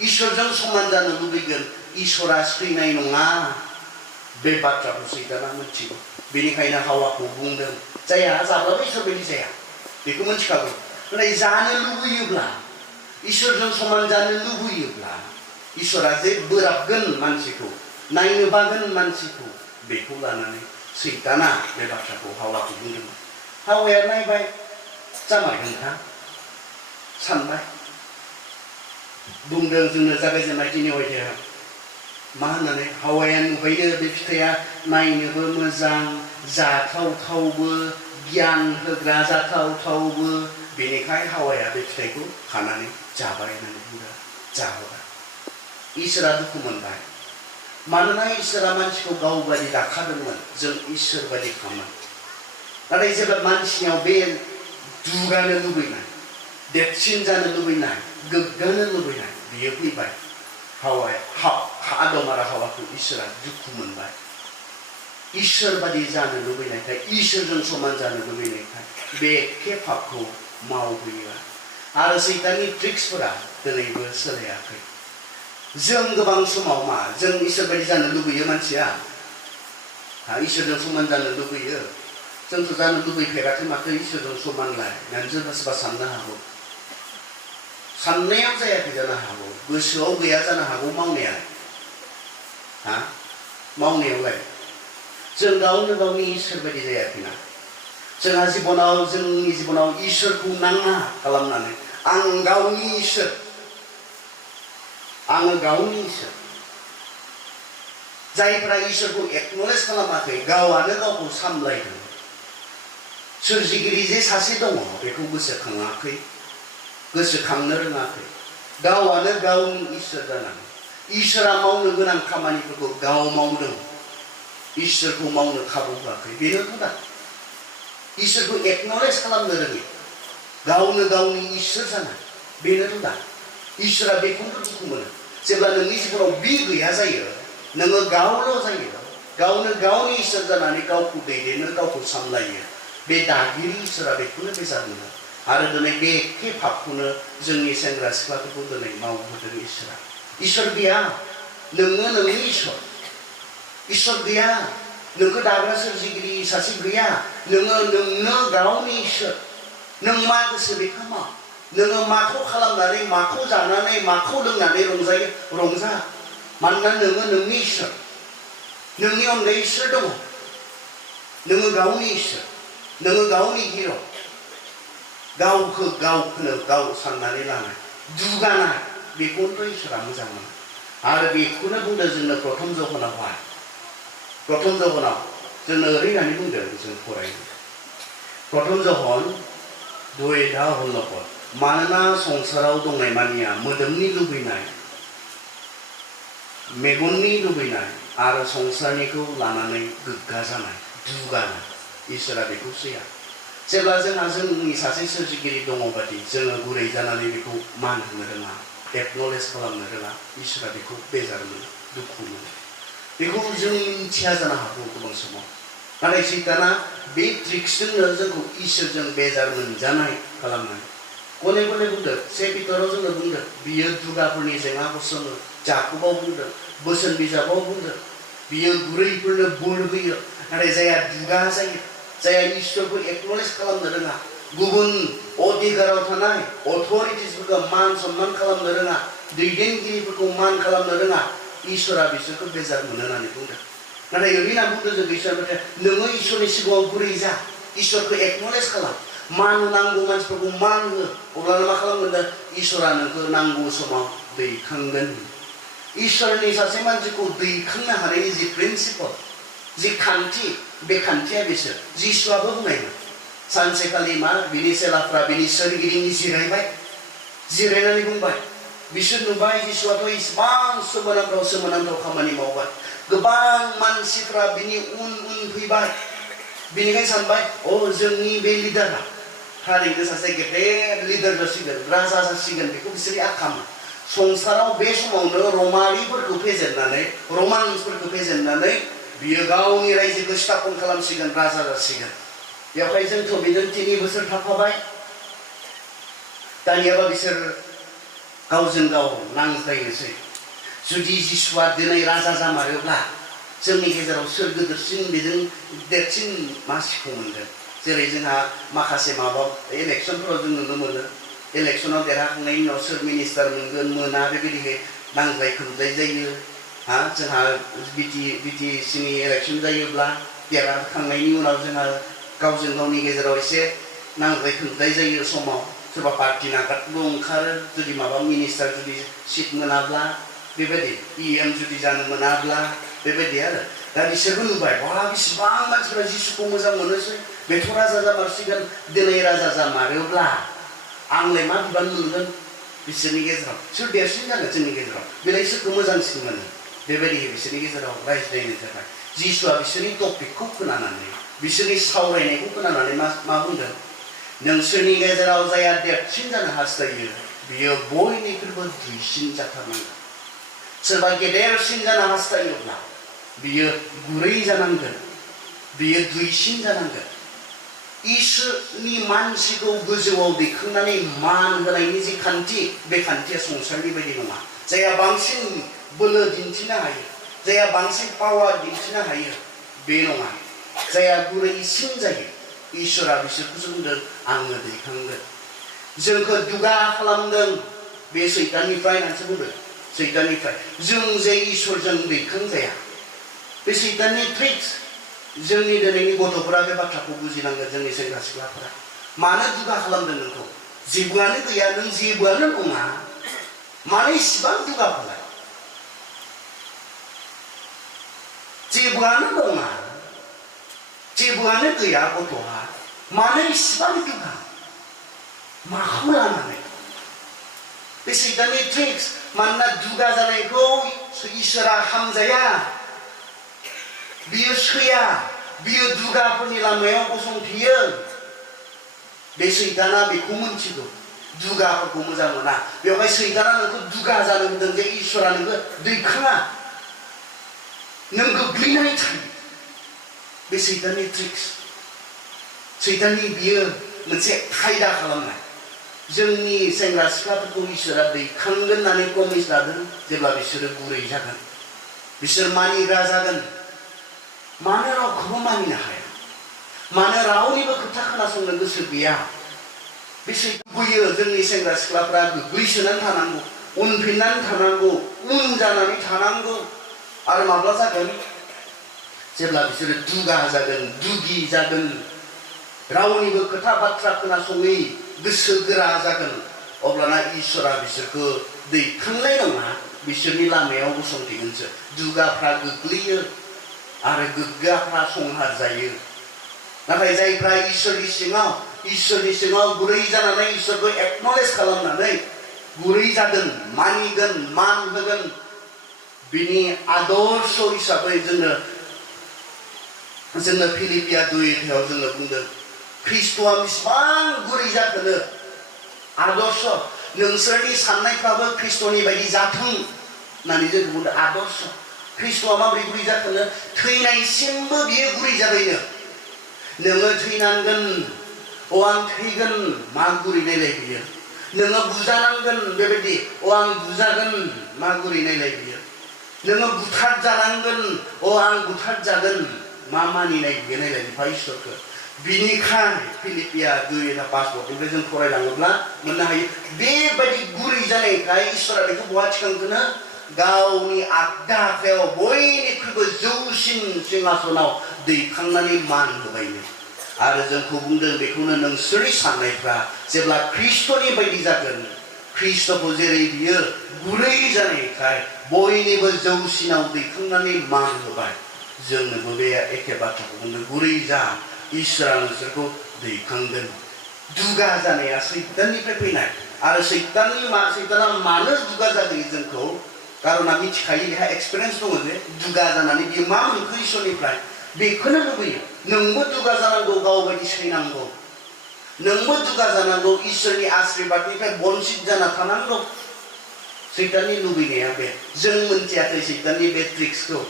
इसोरजों समान जानो लुबैगोन इसोरा सैनाय नङा बे बाथ्राखौ सैताना मिथिगौ बेनिखायनो हावाखौ बुंदों जाया जाब्लाबो इसोर बायदि जाया बेखौ मिथिखागौ नाथाय जानो लुबैयोब्ला इसोरजों समान जानो लुबैयोब्ला इसोरा जे बोराबगोन मानसिखौ नायनो बागोन मानसिखौ बेखौ लानानै सैताना बे बाथ्राखौ हावाखौ बुंदोंमोन हावाया नायबाय जामारगोनहा सानबाय बुंदों जोंनो जागायजेननाय दिनै अयथाया मा होननानै हावाया नुबायनो बे फिथाइया नायनोबो मोजां जाथावथावबो गियान होग्रा जाथावथावबो बेनिखाय हावाया बे फिथाइखौ खानानै जाबाय होननानै बुंदों जाहोबाय इसोरा दुखु मोनबाय मानोना इसोरा मानसिखौ गाव बायदि दाखादोंमोन जों इसोर बायदि खालामो नाथाय जेब्ला मानसिनाव बे दुगानो लुबैनाय देरसिन जानो लुबैनाय गोग्गानो लुबैनाय बियो फैबाय आदम आरो हावाखौ इसोरा दुखु मोनबाय इसोर बायदि जानो लुबैनायखाय इसोरजों समान जानो लुबैनायखाय बे एखे पापखौ मावबोयो आरो सैताननि ट्रिक्सफोरा दिनैबो सोलायाखै जों गोबां समाव मा जों इसोर बायदि जानो लुबैयो मानसिया इसोरजों समान जानो लुबैयो जोंथ' जानो लुबैफेराखै माथो इसोरजों समानलाय होननानै सोरबा सोरबा साननो हागौ साननायाव जायाखै जानो हागौ गोसोआव गैया जानो हागौ मावनायावलाय जों गावनो गावनि इसोर बायदि जायाखैना जोंहा जोंनि जिबनाव इसोरखौ नाङा खालामनानै आं गावनि इसोर आङो गावनि इसोर जायफोरा इसोरखौ एक्न'लेज खालामाखै गावआनो गावखौ सामलायदों सोरजिगिरि जे सासे दङ बेखौ गोसोखाङाखै गोसोखांनो रोङाखै गावआनो गावनि इसोर जानानै इसोरा मावनो गोनां खामानिफोरखौ गाव मावदों इसोरखौ मावनो खाबु होआखै बेनोथ' दा इसोरखौ एक्न'लेज खालामनो रोङि गावनो गावनि इसोर जानाय बेनोथ' दा इसोरा बेखौनो दुखु मोनो जेब्ला नोंनि जिबनाव बे गैया जायो नोङो गावल' जायो गावनो गावनि इसोर जानानै गावखौ दैदेनो गावखौ सामलायो बे दागिरि इसोरा बेखौनो बेजार मोनो आरो दिनै बे एखे पापखौनो जोंनि सेंग्रा सिख्लाफोरखौ दिनै मावहोदों इसोरा इसोर गैया नोङो नोंनि इसोर गैया नोंखौ दाग्रा सोरजिगिरि सासे गैया नोंनो गावनि इसोर नों मा गोसो बेखौ माव नोङो माखौ खालामनानै माखौ जानानै माखौ लोंनानै रंजा मानोना नोङो नोंनि इसोर नोंनि अनगायै इसोर दङ नोङो गावनि इसोर नोङो गावनि हिर' गावखौनो गाव साननानै लानाय दुगानाय बेखौनोथ' इसोरा मोजां मोनो आरो बेखौनो बुंदों जोंनो प्रथम जहनावहाय जोंनो ओरै होननानै बुंदों जों फरायनो प्रथम जहन 2:10 मानोना संसाराव दंनाय मानिया मोदोमनि लुबैनाय मेगननि लुबैनाय आरो संसारनिखौ लानानै गोग्गा जानाय दुगानाय इसोरा बेखौ सैया जेब्ला जोंहा जोंनि सासे सोरजिगिरि दङ बादि जोङो गुरै जानानै बेखौ मान होनो रोङा एक्न'लेज खालामनो रोङा इसोरा बेखौ बेजार मोनो दुखु मोनो बेखौ जों मिथिया जानो हागौ गोबां समाव नाथाय सैताना बे ट्रिक्सजोंनो जोंखौ इसोरजों बेजार मोनजानाय खालामनाय गले गले बुंदों 1 पितराव जोंनो बुंदों बियो दुगाफोरनि जेंनाखौ सोङो जाकुबाव बुंदों बोसोन बिजाबाव बुंदों बियो गुरैफोरनो बोर होयो नाथाय जाया दुगा जायो जाया इसोरखौ एक्न'लेज खालामनो रोङा गुबुन अधिकाराव थानाय अथ'रिटिसफोरखौ मान सनमान खालामनो रोङा दैदेनगिरिफोरखौ मान खालामनो रोङा इसोरा बिसोरखौ बेजार मोनो होननानै बुंदों नाथाय ओरै होनना बुंदों जों इसोरनिफ्राय नोङो इसोरनि सिगाङाव गुरै जा इसोरखौ एक्न'लेज खालाम मान होनांगौ मानसिफोरखौ मान हो अब्लानो मा खालामगोन इसोरा नोंखौ नांगौ समाव दैखांगोन इसोरनि सासे मानसिखौ दैखांनो हानायनि जि प्रिन्सिपल जि खान्थि बे खान्थिया बिसोर जिसुआबो बुंनायमोन सानसेखालि मा बिनि सेलाफ्रा बिनि सोरगिदिं जिरायनानै बुंबाय बिसोर नुबाय जिसुआथ' इसिबां सोमोनांथाव खामानि मावबाय गोबां मानसिफ्रा बिनि उन फैबाय बिनिखायनो सानबाय जोंनि बे लिडारा थारैनो सासे गेदेर लिडार जासिगोन राजा जासिगोन बेखौ बिसोरनि आखामोन संसाराव बे समावनो रमारिफोरखौ रमान्सफोरखौ फेजेननानै बियो गावनि रायजोखौ स्थापन खालामसिगोन राजा जासिगोन बेवहाय जोंथ' बेजों 3 बोसोर थाफाबाय दानियाबा बिसोर गावजों गाव नांज्लायनोसै जुदि जिसुआ दिनै राजा जामारोब्ला जोंनि गेजेराव सोर गिदिरसिन बेजों देरसिन मासिखौ मोनगोन जेरै जोंहा माखासे इलेक्सनफोराव जों नुनो मोनो इलेक्सनाव देरहाखांनायनि उनाव सोर मिनिस्टार मोनगोन मोना बेबायदि नांज्लाय खमज्लाय जायो जोंहा बिटिसिनि इलेक्सन जायोब्ला देरहाखांनायनि उनाव जोंहा गावजों गावनि गेजेराव एसे नांज्लाय खमज्लाय जायो समाव सोरबा पार्टि नागारबो ओंखारो जुदि माबा मिनिस्टार जुदि सिट मोनाब्ला बेबायदि EM जुदि जानो मोनाब्ला बेबायदि आरो दा बिसोरबो नुबाय बेसेबां मानसिफ्रा जिसुखौ मोजां मोनोसै बेथ' राजा जामारसिगोन दिनै राजा जामारोब्ला आंलाय मा बिबान मोनगोन बिसोरनि गेजेराव सोर देरसिन जागोन जोंनि गेजेराव बेलाय सोरखौ मोजांसिन मोनो बेबायदि बिसोरनि गेजेराव रायज्लायनो थाखाय जिसुआ बिसोरनि टपिकखौ खोनानानै बिसोरनि सावरायनायखौ खोनानानै मा बुंदों नोंसोरनि गेजेराव जाया देरसिन जानो हास्थायो बियो बयनिख्रुइबो दुइसिन जाथारनांगोन सोरबा गेदेरसिन जानो हास्थायोब्ला बियो गुरै जानांगोन बियो दुइसिन जानांगोन इसोरनि मानसिखौ गोजौआव दैखांनानै मान होनायनि जि खान्थि बे खान्थिया संसारनि बायदि नङा जायहा बांसिन बोलो दिन्थिनो हायो जायहा बांसिन पावार दिन्थिनो हायो बे नङा जायहा गुरैसिन जायो इसोरा बिसोरखौसो बुंदों आङो दैखांगोन जोंखौ दुगा खालामदों बे सैताननिफ्राय होननानैसो बुंदों सैताननिफ्राय जों जे इसोरजों दैखांजाया बे सैताननि ट्रिक्स जोंनि दिनैनि गथ'फोरा बे बाथ्राखौ बुजिनांगोन जोंनि सेंग्रा सिख्लाफोरा मानो दुगा खालामदों नोंखौ जेबोआनो गैया नों जेबोआनो नङा मानो इसिबां दुगा खालाम जेबोआनो नङा जेबोआनो गैया गथ'हा मानो इसिबां दुगा माखौ लानानै बे सैताननि ट्रिक्स मानोना दुगा जानायखौ इसोरा हामजाया बियो सैया बियो दुगाफोरनि लामायाव गसंथेयो बे सैताना बेखौ मिन्थिगौ दुगाफोरखौ मोजां मोना बेवहाय सैताना नोंखौ दुगा जानो होदों जे इसोरा नोंखौ दैखाङा नों गोग्लैनानै थायो बे सैताननि ट्रिक्स सैताननि बियो मोनसे खायदा खालामनाय जोंनि सेंग्रा सिख्लाफोरखौ इसोरा दैखांगोन होननानै प्रमिस लादों जेब्ला बिसोरो गुरै जागोन बिसोर मानिग्रा जागोन मानो रावखौबो मानिनो हाया मानो रावनिबो खोथा खोनासंनो गोसो गैया बे सैथोबोयो जोंनि सेंग्रा सिख्लाफ्रा गोग्लैसोनानै थानांगौ उनफिननानै थानांगौ उन जानानै थानांगौ आरो माब्ला जागोन जेब्ला बिसोरो दुगा जागोन दुगि जागोन रावनिबो खोथा बाथ्रा खोनासङै गोसो गोरा जागोन अब्लाना इसोरा बिसोरखौ दैखांनाय नङा बिसोरनि लामायाव गसंथेगोनसो दुगाफ्रा गोग्लैयो आरो गोग्गाफ्रा संहार जायो नाथाय जायफ्रा इसोरनि सिङाव गुरै जानानै इसोरखौ एक्नलेज खालामनानै गुरै जागोन मानिगोन मान होगोन बिनि आदर्श हिसाबै जोंनो फिलिपिया 2:8 जोंनो बुंदों ख्रिस्ट'आ बेसेबां गुरै जाखोनो आदर्श नोंसोरनि साननायफ्राबो ख्रिस्ट'नि बायदि जाथों होननानै जोंखौ बुंदों आदर्श ख्रिस्ट'आ माबोरै गुरै जाखोनो थैनायसिमबो बियो गुरै जाबायनो नोङो थैनांगोन आं थैगोन मा गुरै नायलाय बियो नोङो बुजानांगोन बेबायदि आं बुजागोन मा गुरै नायलाय बियो नोङो बुथार जानांगोन आं बुथार जागोन मा मानिनाय बियो नायलाय बिफा इसोरखौ बिनिखाय फिलिपिया 2:5 जों फरायलाङोब्ला मोननो हायो बेबायदि गुरै जानायखाय इसोरा बेखौ बहा थिखांगोनो गावनि आगदा आखायाव बयनिख्रुइबो जौसिन सिंहासनाव दैखांनानै मान होबायनो आरो जोंखौ बुंदों बेखौनो नोंसोरनि साननायफ्रा जेब्ला ख्रिस्ट'नि बायदि जागोन ख्रिस्ट'खौ जेरै बियो गुरै जानायखाय बयनिबो जौसिनाव दैखांनानै मान होबाय, जोंनोबो बे एखे बाथ्राखौ बुंनो, गुरै जा, इसोरा नोंसोरखौ दैखांगोन। दुगा जानाया सैताननिफ्राय फैनाय, आरो सैताना मानो दुगा जाहोयो जोंखौ? कारना मिथिखायो, बेहा एक्सपिरियेन्स दङ जे दुगा जानानै बियो मा मोनखो इसोरनिफ्राय, बेखौनो लुबैयो। नोंबो दुगा जानांगौ, गावबायदि सैनांगौ। नोंबो दुगा जानांगौ, इसोरनि आशीर्बादनिफ्राय बन्सित जाना थानांगौ। सैताननि लुबैनाया बे। जों मोनथियाखै सैताननि बे ट्रिक्सखौ।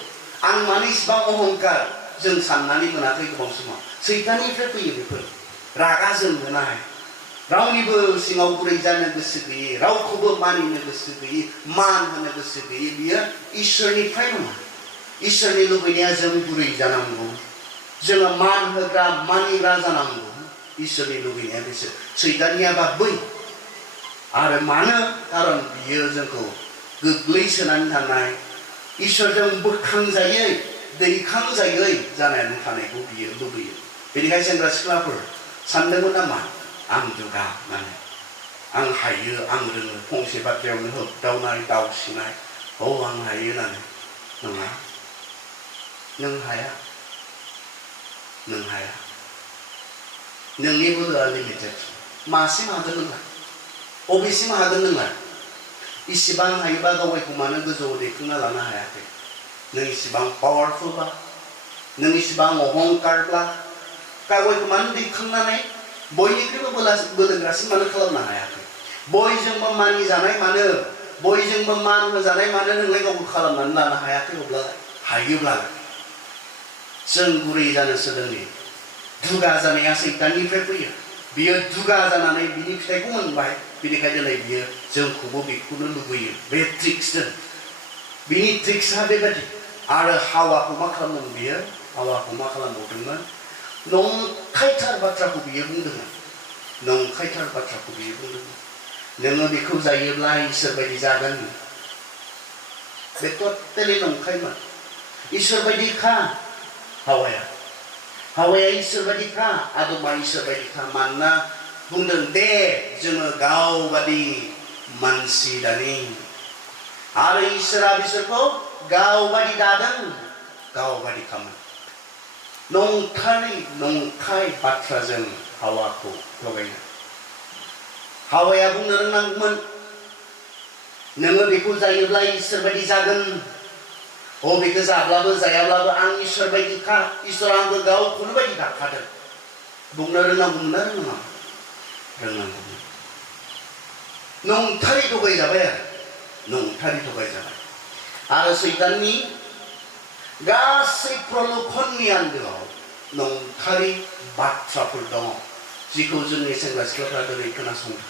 आं मानो इसिबां अहंकार जों साननानै मोनाखै गोबां समाव। सैताननिफ्राय फैयो बेफोर। रागा जोंहोनाय, रावनिबो सिङाव गुरै जानो गोसो गैयै, रावखौबो मानिनो गोसो गैयै, मान होनो गोसो गैयै, बियो इसोरनिफ्राय नङा। इसोरनि लुबैनाया जों गुरै जानांगौ, जोङो मान होग्रा मानिग्रा जानांगौ। इसोरनि लुबैनाया बिसोर। सैताननियाबा बै। आरो मानो? कारन बियो जोंखौ गोग्लैसोनानै थानाय, इसोरजों बोखांजायै, दैखांजायै जानानै थानायखौ बियो लुबैयो। बेनिखायनो सेंग्रा सिख्लाफोर सानदोंमोन नामा आं दुगा होननानै, आं हायो, आं रोङो, फंसे बाथ्रायावनो होगदावनाय दावसिनाय, औ आं हायो होननानै? नङा, नों हाया, नों हाया। नोंनि बोलोआ लिमिटेड। मासिम हागोन नोंलाय? बबेसिम हागोन नोंलाय? इसिबां हायोबा गावखौ मानो गोजौआव दैखांना लानो हायाखै? नों इसिबां पावारफुलबा, नों इसिबां अहंकारब्ला, गावखौ मानो दैखांनानै बयनिख्रुइबो बोलोग्रासिन मानो खालामनो हायाखै? बयजोंबो मानिजानाय मानो, बयजोंबो मान होजानाय मानो नोंलाय गावखौ खालामनानै लानो हायाखै? अब्लालाय हायोब्लालाय जों गुरै जानो सोलोंनि। दुगा जानाया सैताननिफ्राय फैयो। बियो दुगा जानानै बिनि फिथाइखौ मोनबाय, बेनिखायनो दिनै बियो जोंखौबो बेखौनो लुबैयो, बे ट्रिक्सजों। बिनि ट्रिक्सआ बेबायदि। आरो हावाखौ मा खालामदों बियो? हावाखौ मा खालामबावदोंमोन? नंखायथार बाथ्राखौ बियो बुंदोंमोन। नंखायथार बाथ्राखौ बियो बुंदोंमोन। नोङो बेखौ जायोब्ला इसोर बायदि जागोन। बे टटेलि नंखायमोन। इसोर बायदिखा हावाया। हावाया इसोर बायदिखा, आदमा इसोर बायदिखा। मानोना बुंदों दे जोङो गावबादि मानसि दानि। आरो इसोरा बिसोरखौ गावबादि दादों, गावबादि खामोन। नंखाय बाथ्राजों हावाखौ थगायनो। हावाया बुंनो रोंनांगौमोन, नोङो बेखौ जायोब्ला इसोर बायदि जागोन। बेखौ जाब्लाबो जायाब्लाबो आं इसोर बायदिखा, इसोरा आंबो गावखौनो बायदि दाखादों। बुंनो रोंनांगौमोन ना रोङा? रोंनांगौमोन। नंथारै थगायजाबाय आरो नंथारै थगायजाबाय। आरो सैताननि गासै प्रलोभननि आन्दोआव नंथारै बाथ्राफोर दङ, जिखौ जोंनि सेंग्रा सिख्लाफ्रा दिनै खोनासंदों।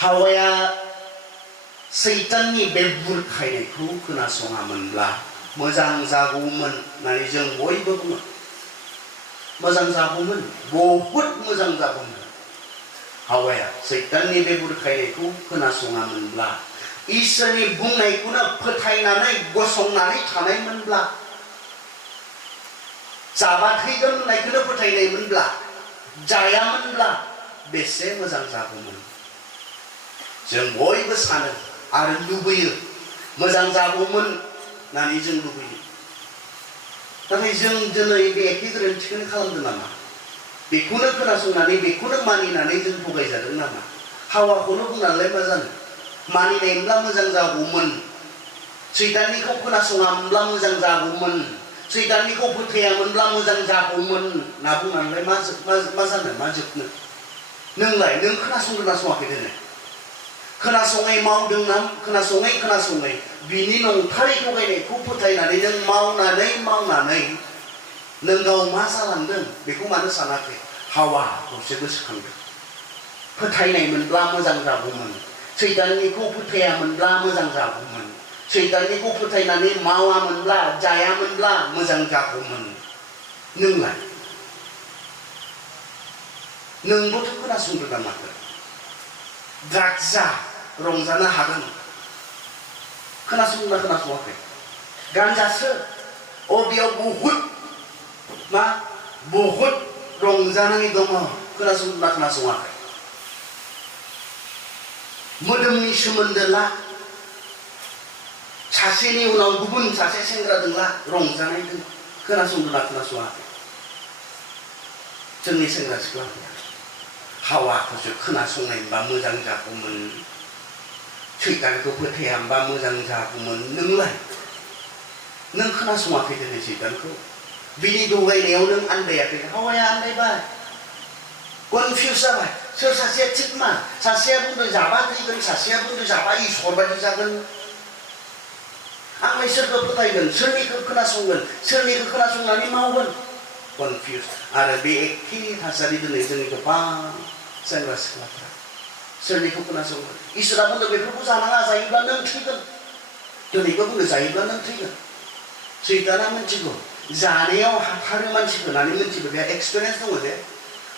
हावाया सैताननि बे बुरखायनायखौ खोनासङामोनब्ला मोजां जागौमोन होननानै जों बयबो बुङो। मोजां जागौमोन, बहुद मोजां जागौमोन। हावाया सैताननि बे बुरखायनायखौ खोनासङामोनब्ला, इसोरनि बुंनायखौनो फोथायनानै गसंनानै थानायमोनब्ला, जाबा थैगोन होननायखौनो फोथायनायमोनब्ला, जायामोनब्ला बेसे मोजां जागौमोन। जों बयबो सानो आरो लुबैयो, मोजां जागौमोन होननानै जों लुबैयो। नाथाय जों दिनै बे एखे गोरोन्थिखौनो खालामदों नामा? बेखौनो खोनासंनानै, बेखौनो मानिनानै जों थगायजादों नामा? हावाखौनो बुंनानैलाय मा जानो? मानिनायमोनब्ला मोजां जागौमोन, सैताननिखौ खोनासङामोनब्ला मोजां जागौमोन, सैताननिखौ फोथायामोनब्ला मोजां जागौमोन होनना बुंनानैलाय मा जानो, मा जोबनो? नोंलाय, नों खोनासंदोंना सङाखै दिनै? खोनासङै मावदोंना? खोनासङै बिनि नंथारै थगायनायखौ फोथायनानै नों मावनानै नों गाव मा जालांदों बेखौ मानो सानाखै? हावाखौसो गोसोखांदों। फोथायनायमोनब्ला मोजां जागौमोन, सैताननिखौ फोथायामोनब्ला मोजां जागौमोन, सैताननिखौ फोथायनानै मावामोनब्ला, जायामोनब्ला मोजां जागौमोन। नोंलाय, नोंबोथ' खोनासंदों ना माखो? ड्राग्स जा, रंजानो हागोन। खोनासंदोंना खोनासङाखै? गानजासो, बेयाव बहुद रंजानाय दङ। खोनासंदोंना खोनासङाखै? मोदोमनि सोमोन्दो ला सासेनि उनाव गुबुन सासे सेंग्राजों ला रंजानाय दों खोनासंदोंना खोनासङाखै जोंनि सेंग्रा सिख्लाफोरा हावाखौसो खोनासंनायमोनबा मोजां जागौमोन सैतानखौ फोथायामोनबा मोजां जागौमोन नोंलाय नों खोनासङाखै दिनै सैतानखौ बिनि दगायनायाव नों आन्दायाखै हावाया आन्दायबाय कनफिउज जाबाय सोर सासेया थिग मा सासेया बुंदों जाबा थैगोन सासेया बुंदों जाबा इसोर बायदि जागोन आंलाय सोरखौ फोथायगोन सोरनिखौ खोनासंगोन सोरनिखौ खोनासंनानै मावगोन कनफिउज आरो बे एखे थासारि दिनै जोंनि गोबां सेंग्रा सिख्लाफ्रा सोरनिखौ खोनासंगोन इसोरा बुंदों बेफोरखौ जानाङा जायोब्ला नों थैगोन दिनैबो बुंदों जायोब्ला नों थैगोन सैताना मिथिगौ जानायाव हाथारो मानसिखौ होननानै मिथिगौ बेहा एक्सपिरियेन्स दङ जे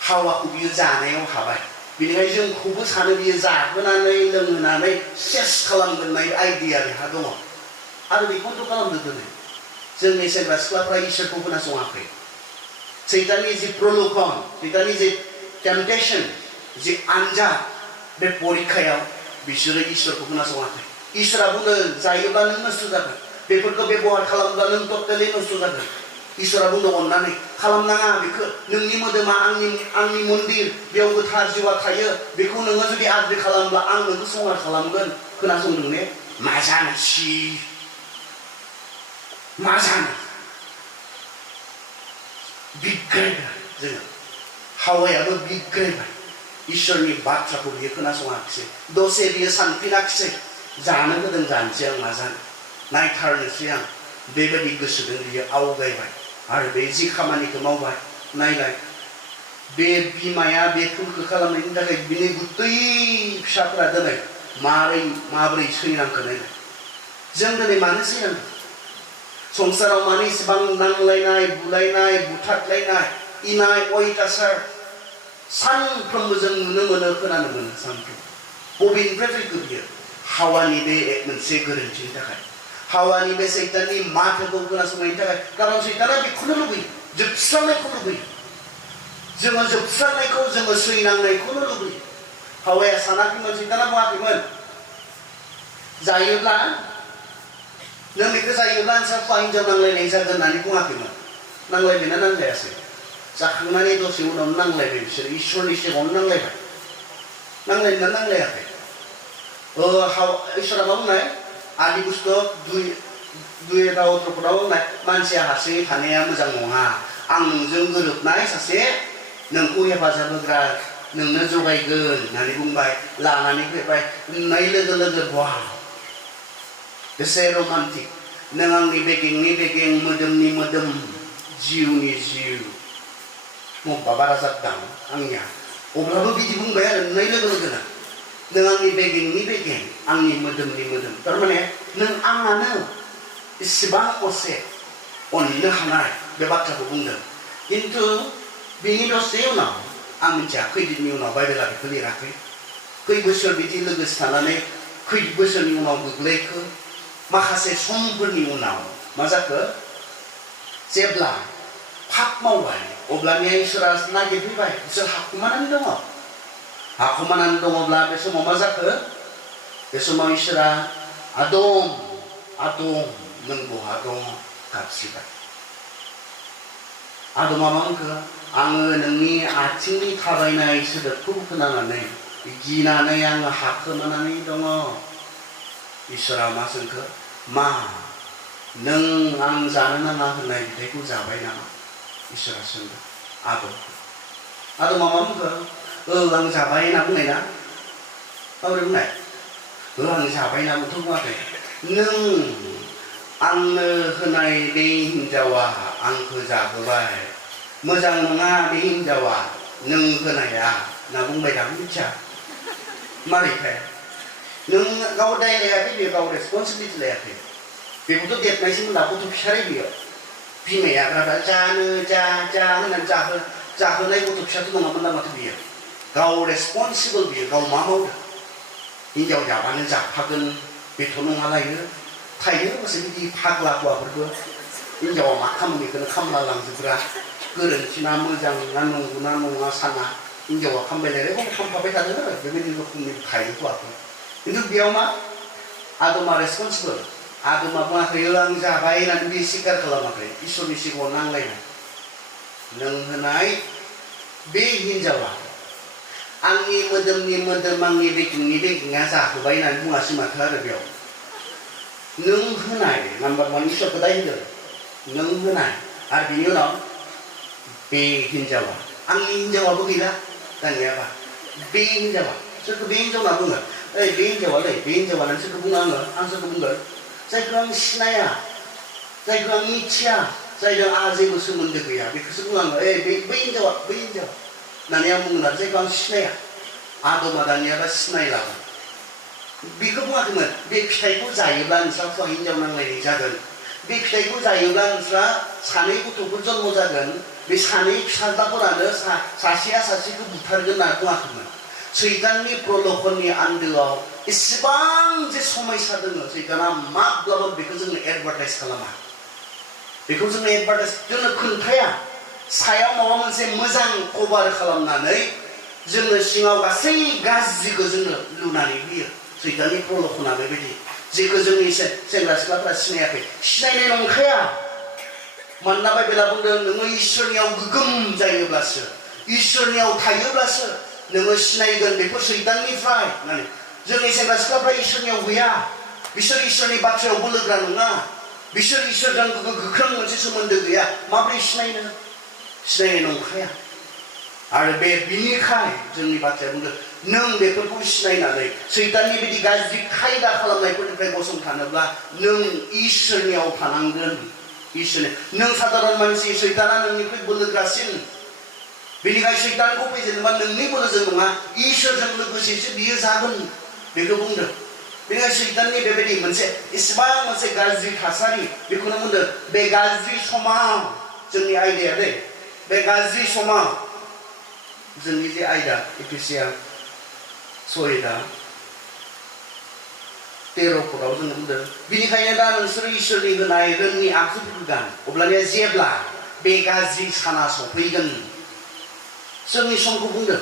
हावाखौ बियो जानायाव हाबाय बेनिखायनो जोंखौबो सानो बियो जाहोनानै लोंहोनानै सेस खालामगोननाय आइडिया बेहा दङ आरो बेखौनोथ' खालामदों दिनै जोंनि सेंग्रा सिख्लाफ्रा इसोरखौ खोनासङाखै सैताननि जि प्रलोभन सैताननि जि टेम्पटेसन जि आनजाद बे परिखायाव बिसोरो इसोरखौ खोनासङाखै इसोरा बुंदों जायोब्ला नों नस्थ' जागोन बेफोरखौ बेबहार खालामब्ला नों टटेलि नस्थ' जागोन इसोरा बुंदों अननानै खालामनाङा बेखौ नोंनि मोदोमा आंनि मन्दिर बेयाव गोथार जिउआ थायो बेखौ नोङो जुदि आद्रि खालामब्ला आं नोंखौ संहार खालामगोन खोनासंदों ने मा जानोसै मा जानो बिग्रायबाय जोङो हावायाबो बिग्रायबाय इसोरनि बाथ्राखौ बियो खोनासङाखिसै दसे बियो सानफिनाखिसै जानो होदों जानोसै आं मा जानो नायथारनोसै आं बेबायदि गोसोजों बियो आवगायबाय आरो बे जि खामानिखौ मावबाय नायलाय बे बिमाया बे फुलखौ खालामनायनि थाखाय बिनि गुतै फिसाफोरा दिनै माबोरै सैनांखो नायलाय जों दिनै मानो सैनांगौ संसाराव मानो इसेबां नांलायनाय बुलायनाय बुथारलायनाय इनाय अयथासार सानफ्रोमबो जों नुनो मोनो खोनानो मोनो सानफ्रोमबो बबेनिफ्राय फैखो बियो हावानि बे मोनसे गोरोन्थिनि थाखाय हावानि बे सैताननि माथोखौ खोनासंनायनि थाखाय खारन सैताना बेखौनो लुबैयो जोबस्रांनायखौ लुबैयो जोङो जोबस्रांनायखौ जोङो सैनांनायखौनो लुबैयो हावाया सानाखैमोन सैताना बुङाखैमोन जायोब्ला नों बेखौ जायोब्ला नोंस्रा हौवा हिनजाव नांलायनाय जागोन होननानै बुङाखैमोन नांलायबायना नांलायासै जाखांनानै दसे उनावनो नांलायबाय बिसोर इसोरनि सिगाङावनो नांलायबाय नांलायना नांलायाखै इसोरा मा बुंनाय आदि बुस्थुआव दुइ राव द्रपदाव बुंनाय मानसिया हारसिङै थानाया मोजां नङा आं नोंजों गोरोबनाय सासे नोंखौ हेफाजाब होग्रा नोंनो जगायगोन होननानै बुंबाय लानानै फैबाय नुनाय लोगो लोगो वाव बेसे रमान्टिक नों आंनि बेगेंनि बेगें मोदोमनि मोदोम जिउनि जिउ मब्बा बारा जादों आंनिया अब्लाबो बिदि बुंबाय आरो नुनाय लोगो लोगोनो नों आंनि बेगेंनि बेगें आंनि मोदोमनि मोदोम थारमाने नों आंनानो इसेबां असे अननो हानाय बे बाथ्राखौ बुंदों खिन्थु बिनि दसे उनाव आं मिथिया खैदिननि उनाव बाइबेला बेखौ लिराखै खै बोसोर बिदि लोगोसे थानानै खै बोसोरनि उनाव गोग्लैखो माखासे समफोरनि उनाव मा जाखो जेब्ला पाप मावबाय अब्लानिया इसोरा नागिरफैबाय बिसोर हाखुमानानै दङब्ला बे समाव मा जाखो बे समाव इसोरा आदम नों बहा दङ गाबज्रिबाय आदमा मा बुंखो आङो नोंनि आथिंनि थाबायनाय सोदोबखौ खोनानानै गिनानै आङो हाखोमानानै दङ इसोरा मा सोंखो मा नों आं जानो नाङा होननाय फिथाइखौ जाबाय नामा इसोरा सोंदों आदमा मा बुंखो आं जाबाय होनना बुंनाय ना माबोरै बुंनाय आं जाबाय होननाबोथ' बुङाखै नों आंनो होनाय बे हिनजावा आंखौ जाहोबाय मोजां नङा बे हिनजावा नों होनाया होनना बुंबाय दां मिथिया मारैखाय नों गाव दाय लायाखै बेयो गाव रेसपन्सिबिलिटि लायाखै बेखौथ' देरनायसिम उनाव गथ' फिसारै बियो बिमाया जानो जा होननानै जाहोनाय गथ' फिसाथ' नङामोन ना माथो बियो गाव रेसपन्सिबोल बियो गाव मा मावदों हिनजाव जाबानो जाफागोन बेथ' नङालायो थायो लोगोसे बिदि फाग्ला हौवाफोरबो हिनजावा मा खामानिखौनो खामला लांजोबग्रा गोरोन्थिना मोजां ना नंगौना नङा साना हिनजावा खामबाय लायनायखौ खामफाबाय थादों आरो बेबायदि रोखोमनि थायो हौवाफोर खिन्थु बेयाव मा आदमा रेसपन्सिबल आदमा बुङाखै आं जाबाय होननानै बे सिकार खालामाखै इसोरनि सिगाङाव नांलायनाय नों होनाय बे हिनजावा आंनि मोदोमनि मोदोम आंनि बेगिंनि बेगिङा जाहोबाय होननानै बुङासै माथो आरो बेयाव नों होनाय नाम्बार 1 इसोरखौ दाय होदों नों होनाय आरो बिनि उनाव बे हिनजावा आंनि हिनजावाबो गैला दानियाबा बे हिनजावा सोरखौ बे हिनजावना बुङो ओइ बे हिनजावालै बे हिनजावानो सोरखौ बुङो आं सोरखौ बुंगोन जायखौ आं सिनाया जायखौ आं मिथिया जायजों आंहा जेबो सोमोन्दो गैया बेखौसो बुङो आङो बै हिनजावा होननानै आं बुङो आरो जायखौ आं सिनाया आदमा दानियाबा सिनायलाबो बेखौ बुङाखैमोन बे फिथाइखौ जायोब्ला नोंस्रा हौवा हिनजाव नांलायनाय जागोन बे फिथाइखौ जायोब्ला नोंस्रा सानै गथ'फोर जन्म जागोन बे सानै फिसाज्लाफोरानो सासेया सासेखौ बुथारगोन होनना बुङाखैमोन सैताननि प्रलोभननि आन्दोआव एसेबां जे समयसा दङ सैताना माब्लाबा बेखौ जोंनो एडभार्टाइज खालामा बेखौ जोंनो एडभार्टाइज जोंनो खोन्थाया सायाव माबा मोनसे मोजां कभार खालामनानै जोंनो सिङाव गासै गाज्रिखौ जोंनो लुनानै होयो सैताननि प्रलोभना बेबायदि जेखौ जोंनि सेंग्रा सिख्लाफ्रा सिनायाखै सिनायनाय नंखाया मानोना बाइबेला बुंदों नोङो इसोरनियाव गोगोम जायोब्लासो इसोरनियाव थायोब्लासो नोङो सिनायगोन बेफोर सैताननिफ्राय होननानै जोंनि सेंग्रा सिख्लाफ्रा इसोरनियाव गैया बिसोर इसोरनि बाथ्रायाव बोलोग्रा नङा बिसोर इसोरजों गोख्रों मोनसे सोमोन्दो गैया माबोरै सिनायनाय नंखाया आरो बिनिखाय जोंनि बाथ्राया बुंदों नों बेफोरखौ सिनायनानै सैताननि बिदि गाज्रि खायदा खालामनायफोरनिफ्राय गसंथानोब्ला नों इसोरनियाव थानांगोन इसोरनि नों साधारन मानसि सैताना नोंनिफ्राय बोलोग्रासिन बेनिखाय सैतानखौ फेजेनोबा नोंनि बोलोजों नङा इसोरजों लोगोसेसो बियो जागोन बेखौ बुंदों बेनिखाय सैताननि बेबायदि मोनसे इसेबां मोनसे गाज्रि थासारि बेखौनो बुंदों बे गाज्रि समाव जोंनि आयदाया बे गाज्रि समाव जोंनि जे आयदा एफिसियान 6:13 जोङो बुंदों बिनिखायनो दा नोंसोरो इसोरनि होनाय रोननि आगजुफोरखौ गान अब्लानिया जेब्ला बे गाज्रि साना सफैगोन जोंनि समखौ बुंदों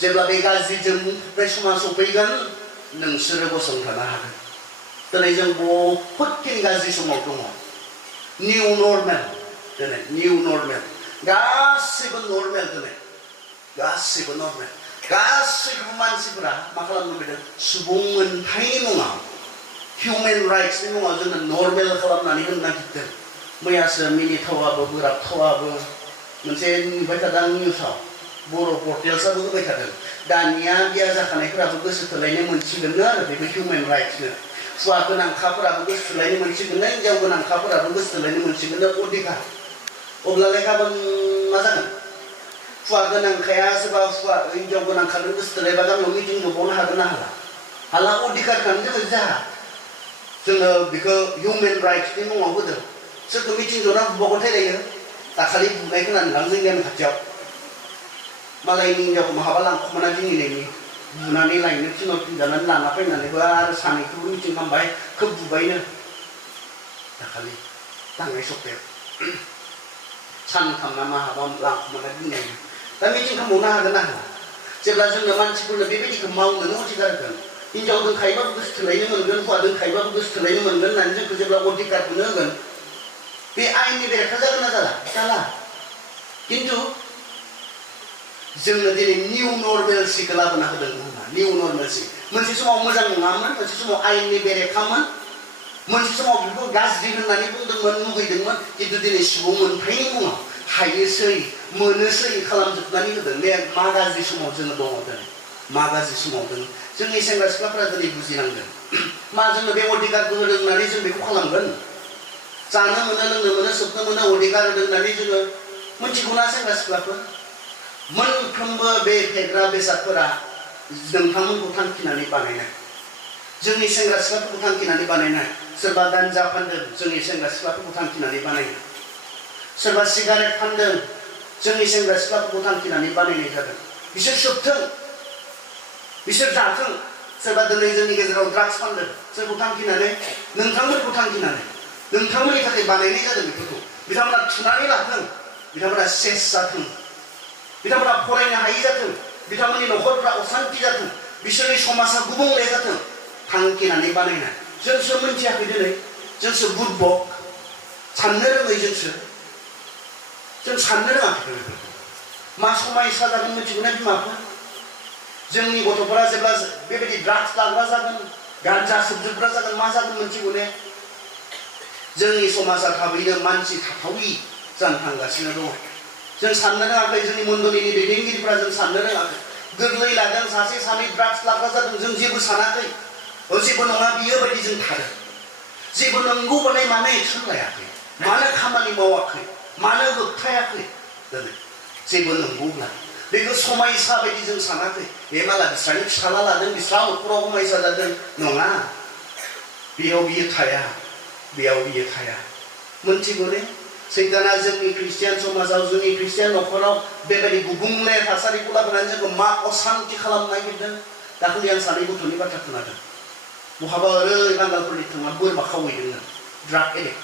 जेब्ला बे गाज्रिजों बुंफबनाय समा सफैगोन नोंसोरो गसंथानो हागोन दिनै जों बहुदखिनि गाज्रि समाव दङ निउ नर्मेल दिनै निउ नर्मेल गासैबो नर्मेल दिनै गासैबो नर्मेल गासैबो मानसिफोरा मा खालामनो लुबैदों सुबुं मोनथायनि मुङाव हिउमेन राइट्सनि मुङाव जोङो नर्मेल खालामनानै होनो नागिरदों मैयासो मिनिथावाबो बोराबथावाबो मोनसे नुबाय थादों निउसाव बर' पर्टेल्सआबो होबाय थादों दानिया बिया जाखानायफोराबो गोसो थोलायनो मोनसिगोननो आरो बेबो हिउमेन राइट्सनो हौवा गोनांखाफोराबो गोसो थोलायनो मोनसिगोननो हिनजाव गोनांखाफोराबो गोसो थोलायनो मोनसिगोननो अधिकार अब्लालाय गाबोन मा जागोन हौवा गोनांखाया सोरबा हिनजाव गोनांखानो गोसो थोलायबा गामियाव मिटिं जबावनो हागोन ना हाला अधिकारखानो जोङो बेखौ हिउमेन राइट्सनि मुङाव होदों सोरखौ मिटिं जना बुबावगोन थायलायो दाखालि बुनाय खोनानो लां जोंनि गामि खाथियाव मालायनि हिनजावखौ माहाबा लांखुमाना दिनैनि बुनानै लायनो थिनाव थिनजानानै लाना फैनानैबो आरो सानैखौबो मिटिं खालामबाय खोब बुबायनो दाखालि थांनाय सप्तायाव सानथाम ना माहाबा लांखुमाना दिनैनि दा मिटिं खालामबावनो हागोन ना हाला जेब्ला जोंनो मानसिफोरनो बेबायदिखौ मावनोनो अधिकार होगोन हिनजाव दोनखायोबाबो गोसो थोलायनो मोनगोन हौवा दोनखायोबाबो गोसो थोलायनो मोनगोन होननानै जोंखौ जेब्ला अधिकारखौनो होगोन बे आयेननि बेरेखा जागोन ना जाला खिन्थु जोंनो दिनै निउ नर्मेलसिखौ लाबोना होदों बुहुमा निउ नर्मेलसि मोनसे समाव मोजां नङामोन मोनसे समाव आयेननि बेरेखामोन मोनसे समाव बेखौ गाज्रि होननानै बुंदोंमोन मुगैदोंमोन खिन्थु दिनै सुबुं मोनथायनि मुङाव हायोसै मोनोसै खालामजोबनानै होदों बे मा गाज्रि समाव जोङो दङ दिनै मा गाज्रि समाव दङ जोंनि सेंग्रा सिख्लाफोरा दिनै बुजिनांगोन मा जोंनो बे अधिकारखौ होदों होननानै जों बेखौ खालामगोन जानो मोनो लोंनो मोनो सोबनो मोनो अधिकार होदों होननानै जोङो मिथिगौना सेंग्रा सिख्लाफोर मोनफ्रोमबो बे फेग्रा बेसादफोरा नोंथांमोनखौ थांखिनानै बानायनाय जोंनि सेंग्रा सिख्लाफोरखौ थांखिनानै बानायनाय सोरबा गान्जा फानदों जोंनि सेंग्रा सिख्लाफोरखौ थांखिनानै बानायनाय सोरबा सिगारेट फानदों जोंनि सेंग्रा सिख्लाफोरखौ थांखिनानै बानायनाय जादों बिसोर सोबथों बिसोर जाथों सोरबा दिनै जोंनि गेजेराव ड्राग्स फानदों सोरखौ थांखिनानै नोंथांमोनखौ थांखिनानै नोंथांमोननि थाखाय बानायनाय जादों बेफोरखौ बिथांमोना थुनानै लाथों बिथांमोना सेस जाथों बिथांमोना फरायनो हायि जाथों बिथांमोननि न'खरफ्रा असान्ति जाथों बिसोरनि समाजा गुबुंले जाथों थांखिनानै बानायनाय जोंसो मोनथियाखै दिनै जोंसो बुरबक साननो रोङै जों साननो रोङाखै बेफोरखौ मा समायसा जागोन मिथिगौना बिमाफोर जोंनि गथ'फोरा जेब्ला बेबायदि ड्राग्स लाग्रा जागोन गान्जा सोबजोबग्रा जागोन मा जागोन मिथिगौ ने जोंनि समाजा थाबैनो मानसि थाथावि जानो थांगासिनो दङ जों साननो रोङाखै जोंनि मण्डलिनि दैदेनगिरिफोरा जों साननो रोङाखै गोरलै लादों सासे सानै ड्राग्स लाग्रा जादों जों जेबो सानाखै जेबो नङा बियो बायदि जों थादों जेबो नंगौ बानाय मानो एक्सन लायाखै मानो खामानि मावाखै मानो होबथायाखै दिनै जेबो नंगौब्ला बेखौ समायसा बायदि जों सानाखै बे माला बिस्रानि फिसाला लादों बिस्रा न'खराव समायसा जादों नङा बेयाव बियो थाया मोनथिगौ ने सैताना जोंनि ख्रिस्टियान समाजाव जोंनि ख्रिस्टियान न'खराव बेबायदि गुबुंले थासारिखौ लाबोनानै जोंखौ मा असान्ति खालामनो नागिरदों दाखालि आं सानै गथ'नि बाथ्रा खोनादों बहाबा ओरै बांगालफोरनि थांना बोरमा खावहैदोंनो ड्राग एडिक्ट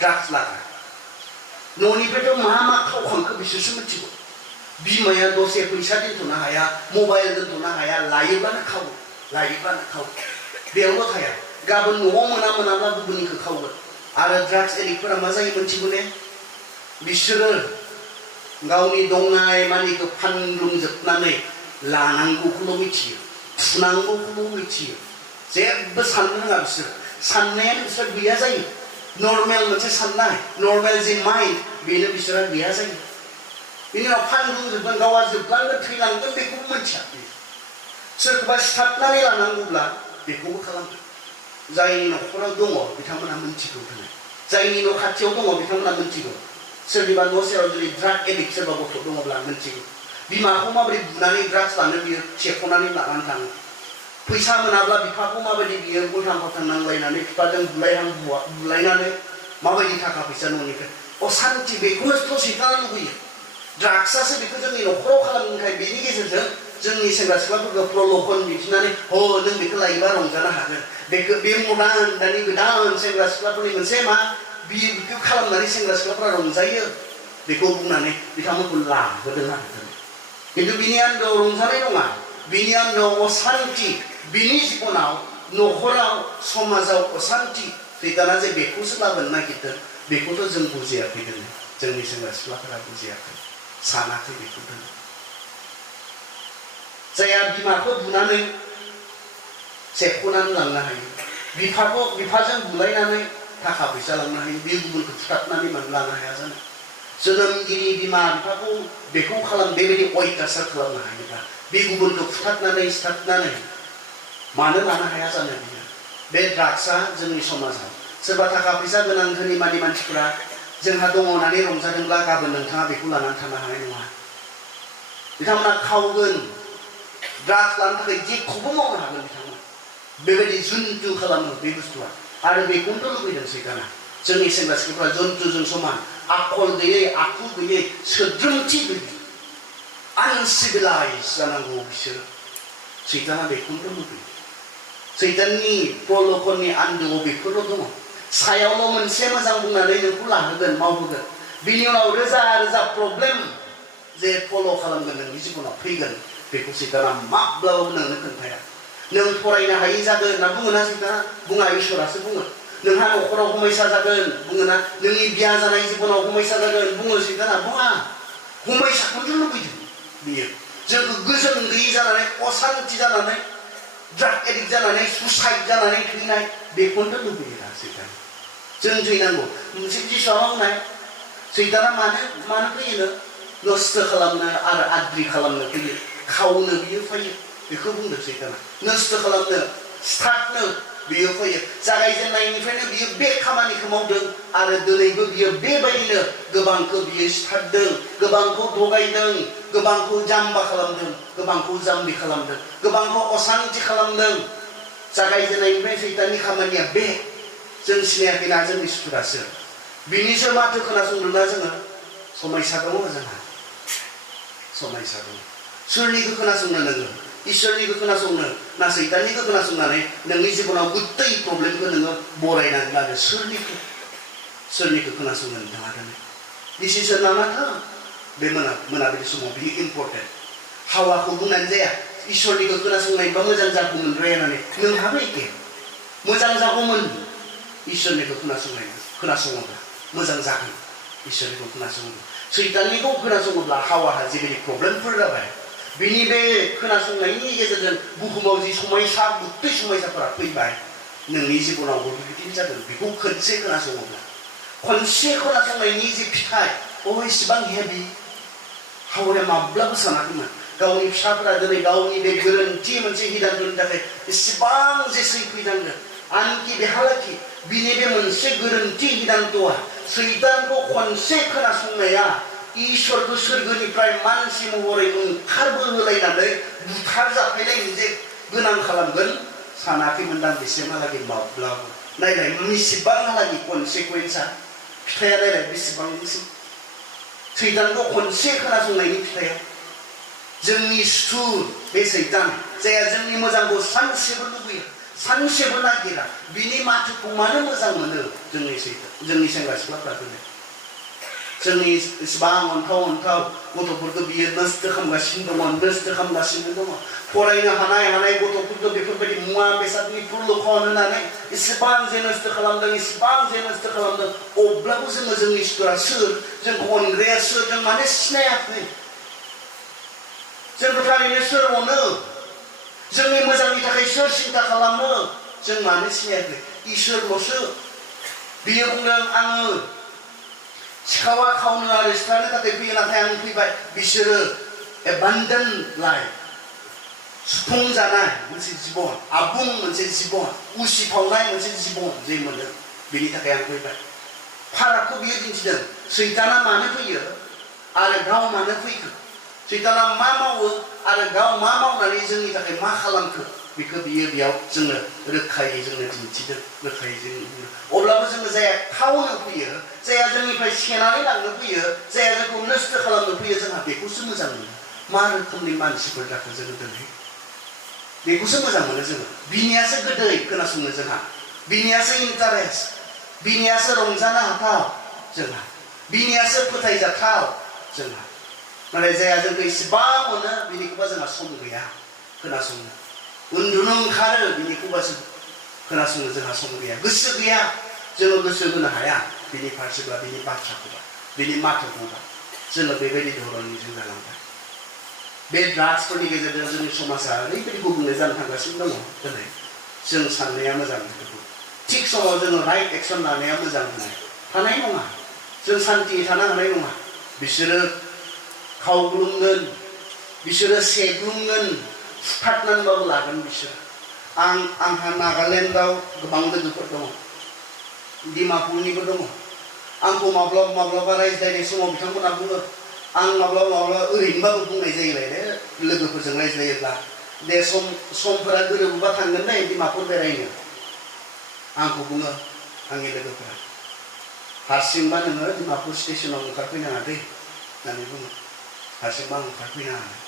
ड्राग्स लाग्रा न'निफ्रायथ' मा खावखांखो बिसोरसो मिथिगौ बिमाया दसे फैसा दोनथ'नो हाया मबाइल दोनथ'नो हाया लायोब्लानो खावो बेयावल' थाया गाबोन न'आव मोनाब्ला गुबुननिखौ खावगोन आरो ड्राग्स एडिक्टफोरा मा जायो मिथिगौ ने बिसोरो गावनि दंनाय मानिखौ फानग्लुंजोबनानै लानांगौखौल' मिथियो फुनांगौखौल' मिथियो जेबो साननो रोङा बिसोर साननायानो बिसोर गैया जायो नर्मेल मोनसे साननाय नर्मेल जे माइन्ड बेनो बिसोरा गैया जायो बिनि उनाव फानग्लुंजोबगोन गावआ जोबलांगोन थैलांगोन बेखौबो मिथिया सोरखौबा सिथाबनानै लानांगौब्ला बेखौबो खालामगोन जायनि न'खराव दङ बिथांमोनहा मिथिगौ दिनै जायनि न' खाथियाव दङ बिथांमोनहा मिथिगौ सोरनिबा न' सेराव जुदि ड्राग एडिक्ट सोरबा गथ' दङब्ला मिथिगौ बिमाखौ माबोरै बुनानै ड्राग्स लानो बियो सेख'नानै लानानै थाङो फैसा मोनाब्ला बिफाखौ माबायदि बियो उल्थां फाल्थां नांलायनानै बिफाजों बुलायनानै माबायदि थाखा फैसा न'निफ्राय असान्ति बेखौनोथ' सैताना लुबैयो ड्राग्सआसो बेखौ जोंनि न'खराव खालामनायखाय बेनि गेजेरजों जोंनि सेंग्रा सिख्लाफोरखौ प्रल'भन दिन्थिनानै नों बेखौ लायोबा रंजानो हागोन बे मडार्न दानि गोदान सेंग्रा सिख्लाफोरनि मोनसे मा बेखौ खालामनानै सेंग्रा सिख्लाफोरा रंजायो बेखौ बुंनानै बिथांमोनखौ लाबोदों आरो खिन्थु बिनि आन्दोआव रंजानाय नङा बिनि आन्दोआव असान्ति बिनि जिबनाव न'खराव समाजाव असान्ति सैताना जे बेखौसो लाबोनो नागिरदों बेखौथ' जों बुजियाखै दिनै जोंनि सेंग्रा सिख्लाफोरा बुजियाखै सानाखै बेखौ दिनै जायहा बिमाखौ बुनानै सेख'नानै लांनो हायो बिफाजों बुलायनानै थाखा फैसा लांनो हायो बे गुबुनखौ फुथाबनानै मानो लानो हाया जानो जोनोमगिरि बिमा बिफाखौ बेखौ बेबायदि अयथासार खालामनो हायोब्ला बे गुबुनखौ फुथाबनानै सिथाबनानै मानो लानो हाया जानो बियो बे ड्राग्सआ जोंनि समाजाव सोरबा थाखा फैसा गोनां धोनि मानसिफोरा जोंहा दङ होननानै रंजादोंब्ला गाबोन नोंथाङा बेखौ लानानै थानो हानाय नङा बिथांमोना खावगोन ड्राग्स लानो थाखाय जेखौबो मावनो हागोन बिथांमोना बेबायदि जुन्थु खालामो बे बुस्थुआ आरो बेखौनोथ' लुबैदों सैताना जोंनि सेंग्रा सिख्लाफोरा जन्थुजों समान आखल गैयै आखु गैयै सोद्रोमथि गैयै आनसिभिलाइज जानांगौ बिसोर सैताना बेखौनोथ' लुबैयो सैताननि प्रल'भननि आन्दोआव बेफोरल' दङ सायावल' मोनसे मोजां बुंनानै नोंखौ लाहोगोन मावहोगोन बिनि उनाव रोजा रोजा प्रब्लेम जे फल' खालामगोन नोंनि जिबनाव फैगोन बेखौ सैताना माब्लाबाबो नोंनो खोन्थाया नों फरायनो हायै जागोन होनना बुङोना सैताना बुङा इसोरासो बुङो नोंहा न'खराव समयसा जागोन बुङोना नोंनि बिया जानाय जिबनाव समयसा जागोन बुङो सैताना बुङा समयसाखौनो लुबैदों बियो जोंखौ गोजोन गैयै जानानै असान्ति जानानै ड्राग एडिक्ट जानानै सुसाइड जानानै थैनाय बेखौनोथ' लुबैयो दा सैताना जों थैनांगौ मोनसे जिसुआ बुंनाय सैताना मानो फैयोनो नस्थ' खालामनो आरो आद्रि खालामनो फैयो खावनो बियो फैयो बेखौ बुंदों सैताना नस्थ' खालामनो सिथारनो बियो फैयो जागायजेननायनिफ्रायनो बियो बे खामानिखौ मावदों आरो दिनैबो बियो बेबायदिनो गोबांखौ बियो सिथारदों गोबांखौ थगायदों गोबांखौ जाम्बा खालामदों गोबांखौ जाम्बि खालामदों गोबांखौ असान्ति खालामदों जागायजेननायनिफ्राय सैताननि खामानिया बे जों सिनायाखैना जोंनि सुथुरासो बिनिसो माथो खोनासंदोंना जोङो समयसा दङ जोंहा समयसा दङ सोरनिखौ खोनासंनो नोङो इसोरनिखौ खोनासंनो ना सैताननिखौ खोनासंनानै नोंनि जिबनाव गुत्तै प्रब्लेमखौ नोङो बरायनानै लानो सोरनिखौ खोनासंनो नोंथाङा दिनै डिसिसन लाना था बे मोनाबिलि समाव बियो इम्पर्टेन्ट हावाखौ बुंनानै जाया इसोरनिखौ खोनासंनायबा मोजां जागौमोन रे होननानै नोंहाबो एखे मोजां जागौमोन इसोरनिखौ खोनासङोब्ला मोजां जागोन इसोरनिखौ खोनासङोब्ला सैताननिखौ खोनासङोब्ला हावाहा जेबायदि प्रब्लेमफोर जाबाय बिनि बे खोनासंनायनि गेजेरजों बुहुमाव जि समायसा गुत्तै समायसाफोरा फैबाय नोंनि जिबनावबो बेबायदिनो जागोन बेखौ खनसे खोनासङोब्ला खनसे खोनासंनायनि जि फिथाइ इसिबां हेभि हावाया माब्लाबो सानाखैमोन गावनि फिसाफोरा दिनै गावनि बे गोरोन्थि मोनसे हिदाननि थाखाय इसिबां जे सैफैनांगोन आनखि बेहालागि बिनि बे मोनसे गोरोन्थि हिदानथ'आ सैतानखौ खनसे खोनासंनाया इसोरखौ सोरगोनिफ्राय मानसि महरै ओंखारबोहोलायनानै बुथारजाफैनाय मोनसे गोनां खालामगोन सानाखैमोन दां बेसिमहालागै माब्लाबो नायलाय बेसेबांहालागै कनसिकुवेन्सआ फिथाइया नायलाय बेसेबांसिम सैतानखौ खनसे खोनासंनायनि फिथाइया जोंनि सुथुर बे सैतान जायहा जोंनि मोजांखौ सानसेबो लुबैयो सानसेबो नागिरा बिनि माथोखौ मानो मोजां मोनो जोंनि सेंग्रा सिख्लाफ्रा दिनै जोंनि इसिबां अन्थाव गथ'फोरखौ बियो नस्थ' खालामगासिनो दङ फरायनो हानाय गथ'फोरखौ बेफोरबायदि मुवा बेसादनि पुरल'खन होनानै इसिबां जे नस्थ' खालामदों अब्लाबो जोंनि सुथुरा सोर जोंखौ अनग्राया सोर जों मानो सिनायाखै जोंखौ थारैनो सोर अनो जोंनि मोजांनि थाखाय सोर सिन्था खालामो जों मानो सिनायाखै इसोरल'सो बियो बुंदों आङो सिखावा खावनो आरो सिथारनो थाखाय फैयो नाथाय आं फैबाय बिसोरो एबान्डेन्ट लाइफ सुफुंजानाय मोनसे जिबन आबुं मोनसे जिबन उसिफावनाय मोनसे जिबन जे मोनो बेनि थाखाय आं फैबाय फारागखौ बियो दिन्थिदों सैताना मानो फैयो आरो गाव मानो फैखो सैताना मा मावो आरो गाव मा मावनानै जोंनि थाखाय मा खालामखो बेखौ बियो बेयाव जोंनो रोखायै जोंनो दिन्थिदों रोखायै जों अब्लाबो जोङो जाया खावनो फैयो जाया जोंनिफ्राय सेनानै लांनो फैयो जाया जोंखौ नस्थ' खालामनो फैयो जोंहा बेखौसो मोजां मोनो मा रोखोमनि मानसिफोर जाखो जोङो दिनै बेखौसो मोजां मोनो जोङो बिनियासो गोदै खोनासंनो जोंहा बिनियासो इन्टारेस्ट बिनियासो रंजानो हाथाव जोंहा बिनियासो फोथायजाथाव जोंहा नाथाय जाया जोंखौ इसेबां मोनो बिनिखौबा जोंहा सम गैया खोनासंनो उन्दुनो ओंखारो बिनिखौबासो खोनासंनो जोंहा सम गैया गोसो गैया जोङो गोसो होनो हाया बिनि फारसेब्ला बिनि बाथ्राखौबा बिनि माथोखौबा जोङो बेबायदि धरननि जों जालांबाय बे ड्राग्सफोरनि गेजेरजों जोंनि समाजा ओरैबायदि गुबुंले जानो थांगासिनो दङ दिनै जों साननाया मोजां बेखौ थिग समाव जोङो राइट एक्सन लानाया मोजां थानाय नङा जों सान्थियै थानो हानाय नङा बिसोरो खावग्लुंगोन बिसोरो सेग्लुंगोन फुथारनानैबाबो लागोन बिसोरो आंहा नागालेण्डआव गोबां लोगोफोर दङ डिमापुरनिबो दङ आंखौ माब्लाबा रायज्लायनाय समाव बिथांमोना बुङो आं माब्लाबा ओरैनोबाबो बुंनाय जायोलायनो लोगोफोरजों रायज्लायोब्ला दे समफोरा गोरोबोबा थांगोन दे डिमापुर बेरायनो आंखौ बुङो आंनि लोगोफोरा हारसिंबा नोङो डिमापुर स्टेसनाव ओंखारफैनाङा दै होननानै बुङो हारसिंबा ओंखारफैनाङा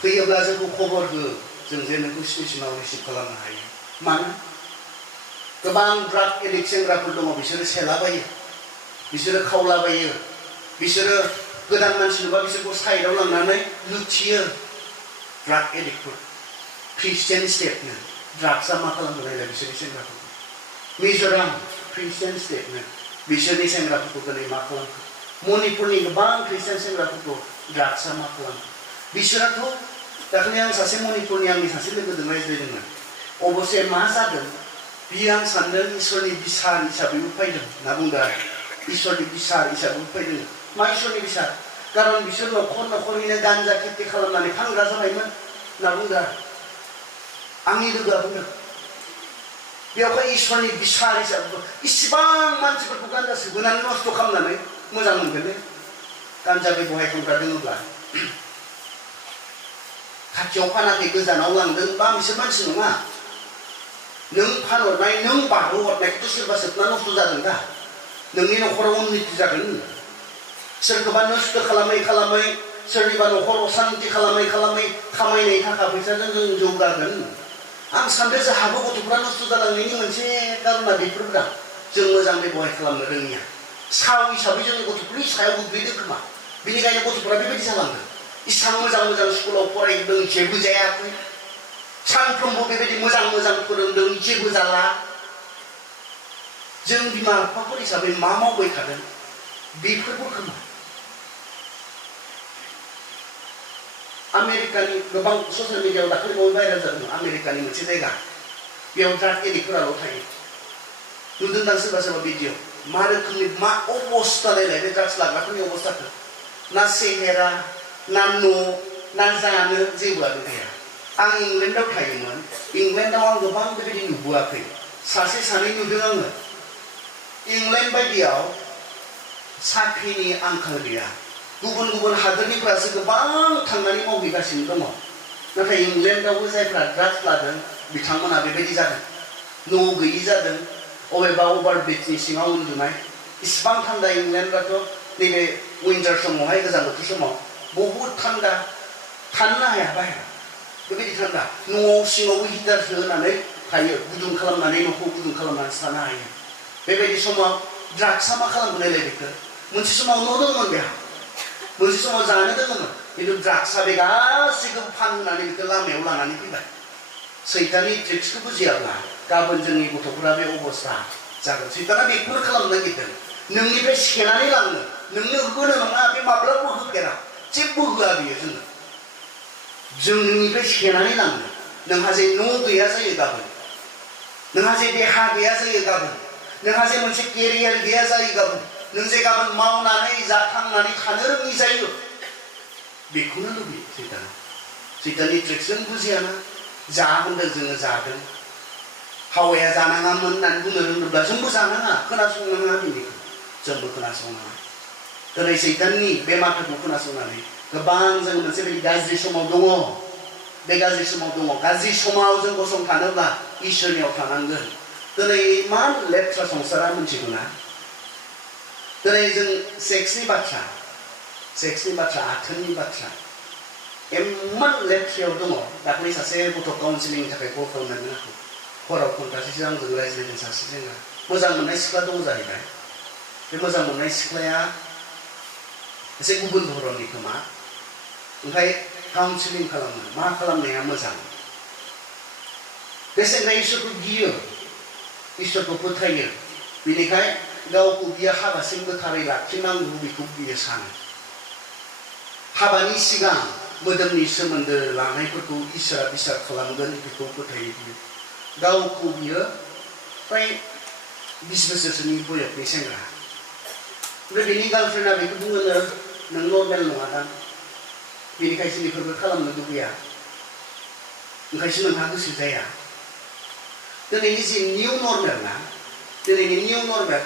फैयोब्ला जोंखौ खबर हो जों जे नोंखौ स्टेसनाव रिसिभ खालामनो हायो मानो गोबां ड्राग एडिक्ट सेंग्राफोर दङ बिसोरो सेलाबायो बिसोरो खावलाबायो बिसोरो गोदान मानसि नुबा बिसोरखौ साइडआव लांनानै लुथियो ड्राग एडिक्टफोर ख्रिस्टियान स्टेटनो ड्राग्सआ मा खालामनो नायलाय बिसोरनि सेंग्राफोरखौ मिज'राम ख्रिस्टियान स्टेटनो बिसोरनि सेंग्राफोरखौ दिनै मा खालामखो मणिपुरनि गोबां ख्रिस्टियान सेंग्राफोरखौ ड्राग्सआ मा खालामखो बिसोराथ' दाखालि आं सासे मणिपुरनि आंनि सासे लोगोजों रायज्लायदोंमोन अबसे मा जादों बियो आं सानदों इसोरनि बिसार हिसाबैबो फैदों होनना बुंदों आरो इसोरनि बिसार हिसाबैबो फैदों मा इसोरनि बिसार खारन बिसोर न'खरैनो गान्जा खेथि खालामनानै फानग्रा जाबायमोन होनना बुंदों आरो आंनि लोगोआ बुंदों बेयावहाय इसोरनि बिसार हिसाबै इसिबां मानसिफोरखौ गान्जा सोबोनानै नस्थ' खालामनानै मोजां मोनगोन ने गान्जा बेबहाय खालामग्रा दङब्ला खाथियाव फानाखै गोजानाव लांदों बा बिसोर मानसि नङा नों फानहरनाय नों बारहोहरनायखौथ' सोरबा सोबना नस्थ' जादों दा नोंनि न'खराव उन्नति जागोन सोरखौबा नस्थ' खालामै सोरनिबा न'खराव असान्ति खालामै खामायनाय थाखा फैसाजों जों जौगागोन आं सानदों जोंहाबो गथ'फ्रा नस्थ' जालांनायनि मोनसे कारना बेफोरब्रा जों मोजां बेबहाय खालामनो रोङिया साव हिसाबै जोंनि गथ'फोरनि सायाव गोग्लैदों खोमा बेनिखायनो गथ'फ्रा बेबायदि जालांदों इसां मोजां स्कुलाव फरायदों जेबो जायाखै सानफ्रोमबो बेबायदि मोजां फोरोंदों जेबो जाला जों बिमा बिफाफोर हिसाबै मा मावबाय थादों बेफोरबो खोमा आमेरिकानि गोबां ससियेल मिडियायाव दाखालि बावै भाइरेल जादों आमेरिकानि मोनसे जायगा बेयाव ड्राग एडिक्टफोराल' थायो नुदोंदां सोरबा भिडिअ मा रोखोमनि मा अबस्था नायलाय बे ड्राग्स लाग्राफोरनि अबस्थाखौ ना सेहेरा ना न' ना जानो जेबोआनो गैया आं इंलेन्डआव थायोमोन इंलेन्डआव आं गोबां बेबायदि नुबोआखै सासे सानै नुदों आङो इंलेन्ड बायदियाव साख्रिनि आंखाल गैया गुबुन हादोरनिफ्रासो गोबां थांनानै मावहैगासिनो दङ नाथाय इंलेन्डआवबो जायफ्रा ड्राग्स लादों बिथांमोना बेबायदि जादों न' गैयि जादों अबेबा अभारब्रिजनि सिङाव उन्दुनाय इसिबां थान्दा इंलेन्डआथ' नैबे विन्टार समावहाय गोजां बोथोर समाव बहुद थान्दा थानो हाया बाहेरा बेबायदि थान्दा न'आव सिङावबो हिटार होनानै थायो गुदुं खालामनानै न'खौ गुदुं खालामनानै थानो हायो बेबायदि समाव ड्राग्सआ मा खालामबोनायलाय बेखौ मोनसे समाव न' दंमोन बेहा मोनसे समाव जानो दङमोन खिन्थु ड्राग्सआ बे गासैखौबो फाननानै बेखौ लामायाव लानानै फैबाय सैताननि ट्रिक्सखौ बुजियाब्ला गाबोन जोंनि गथ'फोरा बे अबस्था जागोन सैताना बेखौनो खालामनो नागिरदों नोंनिफ्राय सेनानै लांनो नोंनो होनो नङा बे माब्लाबो होफेरा जेबो होआ बियो जों नोंनिफ्राय सेनानै लांनो नोंहा जे न' गैया जायो गाबोन नोंहा जे देहा गैया जायो गाबोन नोंहा जे मोनसे केरियार गैया जायो गाबोन नों जे गाबोन मावनानै थांनानै थानो रोङि जायो बेखौनो लुबैयो सैताननि ट्रिक्सजों बुजियाना जा होनदों जोङो जादों हावाया जानाङामोन होननानै बुंनो रोङोब्ला जोंबो जानाङा खोनासंनो नाङा बिनिखौ जोंबो खोनासंनाङा दिनै सैताननि बे माथोखौ खोनासंनानै गोबां जों मोनसे बायदि गाज्रि समाव दङ बे गाज्रि समाव दङ गाज्रि समाव जों गसंथानोब्ला इसोरनियाव थानांगोन दिनै मा लेथ्रा संसारा मोनथिगौ ना दिनै जों सेक्सनि बाथ्रा आथोननि बाथ्रा इमान लेथ्रायाव दङ दाखालि सासे गथ' काउन्सिलिंनि थाखाय कल खालामनानै आंखौ हराव घन्टासेसो आंजों रायज्लायदों सासे जेंगा मोजां मोननाय सिख्ला दङ जाहैबाय बे मोजां मोननाय सिख्लाया एसे गुबुन धरननि खोमा ओमफ्राय काउन्सिलिं खालामनो मा खालामनाया मोजां बे सेंग्राया इसोरखौ गियो इसोरखौ फोथायो बेनिखाय गावखौ बियो हाबासिम गोथारै लाखिनांगौ बेखौ बियो सानो हाबानि सिगां मोदोमनि सोमोन्दो लानायफोरखौ इसोरा बिसार खालामगोन बेखौ फोथायो बियो गावखौ बियो फ्राय 20 बोसोरसोनि बयसनि सेंग्रा ओमफ्राय बिनि गार्लफ्रेन्डआ बेखौ बुङो नों नर्मेल नङा दां बेनिखायसो बेफोरखौ खालामनो लुबैया ओंखायसो नोंहा गोसो जाया दिनैनि जि निउ नर्मेल ना दिनैनि निउ नर्मेल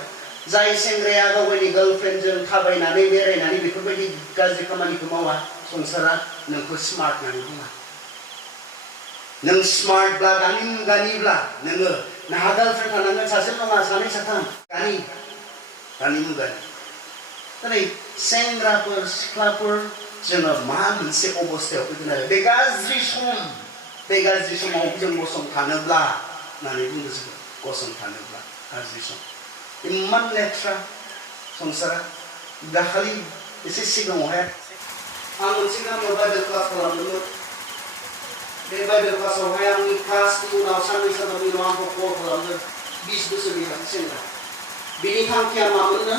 जाय सेंग्राया गावनि गार्लफ्रेन्डजों थाबायनानै बेरायनानै बेफोरबायदि गाज्रि खामानिखौ मावा संसारा नोंखौ स्मार्ट होननानै बुङा नों स्मार्टब्ला गानिब्ला नोङो नोंहा गार्लफ्रेन्ड थानांगोन सासे नङा सानै साथाम गानि मुगानि दिनै सेंग्राफोर सिख्लाफोर जोङो मा मोनसे अबस्थायाव फैगोन आरो बे गाज्रि समाव जों गसंथानोब्ला होननानै बुङो जोङो गसंथानोब्ला गाज्रि सम इमान लेथ्रा संसारा दाखालि एसे सिगाङावहाय आं मोनसे गामियाव बाइबेल क्लास खालामदोंमोन बे बाइबेल क्लासावहाय आंनि क्लासनि उनाव साननै सानथामनि उनाव आंखौ कल खालामदों 20 बोसोरनि सासे सेंग्रा बिनि थांखिया मामोननो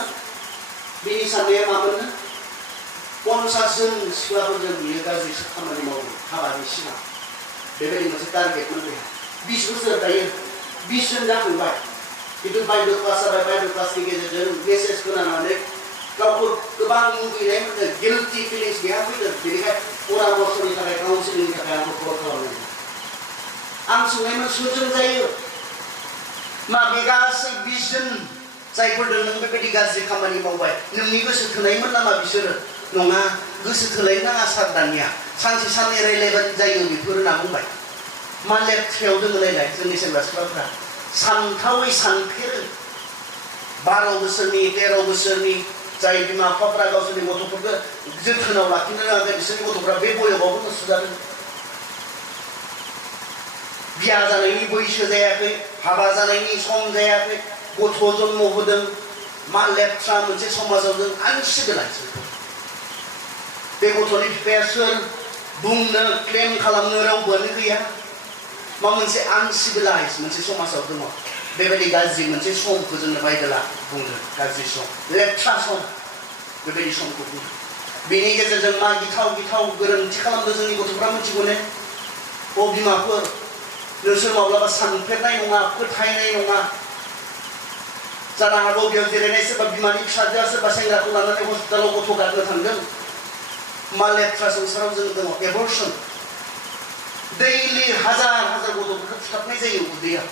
बिनि साननाया मामोननो 50 जन सिख्लाफोरजों बियो गाज्रि खामानि मावो हाबानि सिगां बेबायदि मोनसे टारगेटमोन बेहा 20 बोसोर दायो 20 जन जाखांबाय खिन्थु बाइबेल क्लास जाबाय बाइबेल क्लासनि गेजेरजों मेसेज खोनानानै गावखौ गोबां मुगैनाय मोनदों गिल्टि फिलिंस बेहा फैदों बेनिखाय परामर्शनि थाखाय काउन्सिलिंनि थाखाय आंखौ कल खालामदों आं सोंनायमोन सोरजों जायो मा बे गासै 20 जन जायफोरजों नों बेबायदि गाज्रि खामानि मावबाय नोंनि गोसो थोनायमोन नामा बिसोरो नङा गोसो थोलायनो नाङा सार दानिया सानसे साननै रायज्लायबानो जायो बेफोर होनना बुंबाय मा लेथ्रायाव दोङोलायलाय जोंनि सेंग्रा सिख्लाफ्रा सानथावै सानफेरो 12 बोसोरनि 13 बोसोरनि जाय बिमा बिफाफ्रा गावसोरनि गथ'फोरखौ जोथोनाव लाखिनो रोङाखै बिसोरनि गथ'फ्रा बे बयसआवबो गोसो जादों बिया जानायनि बैसो जायाखै हाबा जानायनि सम जायाखै गथ' जन्म होदों मा लेथ्रा मोनसे समाजाव जों आनसिभिलाइज बे गथ'नि बिफाया सोर बुंनो क्लेम खालामनो रावबोआनो गैया मा मोनसे आनसिभिलाइज मोनसे समाजाव दङ बेबायदि गाज्रि मोनसे समखौ जोंनो बाइबेला बुंदों गाज्रि सम लेथ्रा सम बेबायदि समखौ बुंदों बेनि गेजेरजों मा गिथाव गिथाव गोरोन्थि खालामदों जोंनि गथ'फ्रा मिथिगौ ने अ बिमाफोर नोंसोर माब्लाबा सानफेरनाय नङा फोथायनाय नङा जानो हागौ बेयाव जिरायनाय सोरबा बिमानि फिसाजोआ सोरबा सेंग्राखौ लानानै हस्पिटालाव गथ' गारनो थांदों मा लेथ्रा संसाराव जों दङ एबर्सन दैलि हाजार हाजार गथ'फोरखौ फुथारनाय जायो उदैया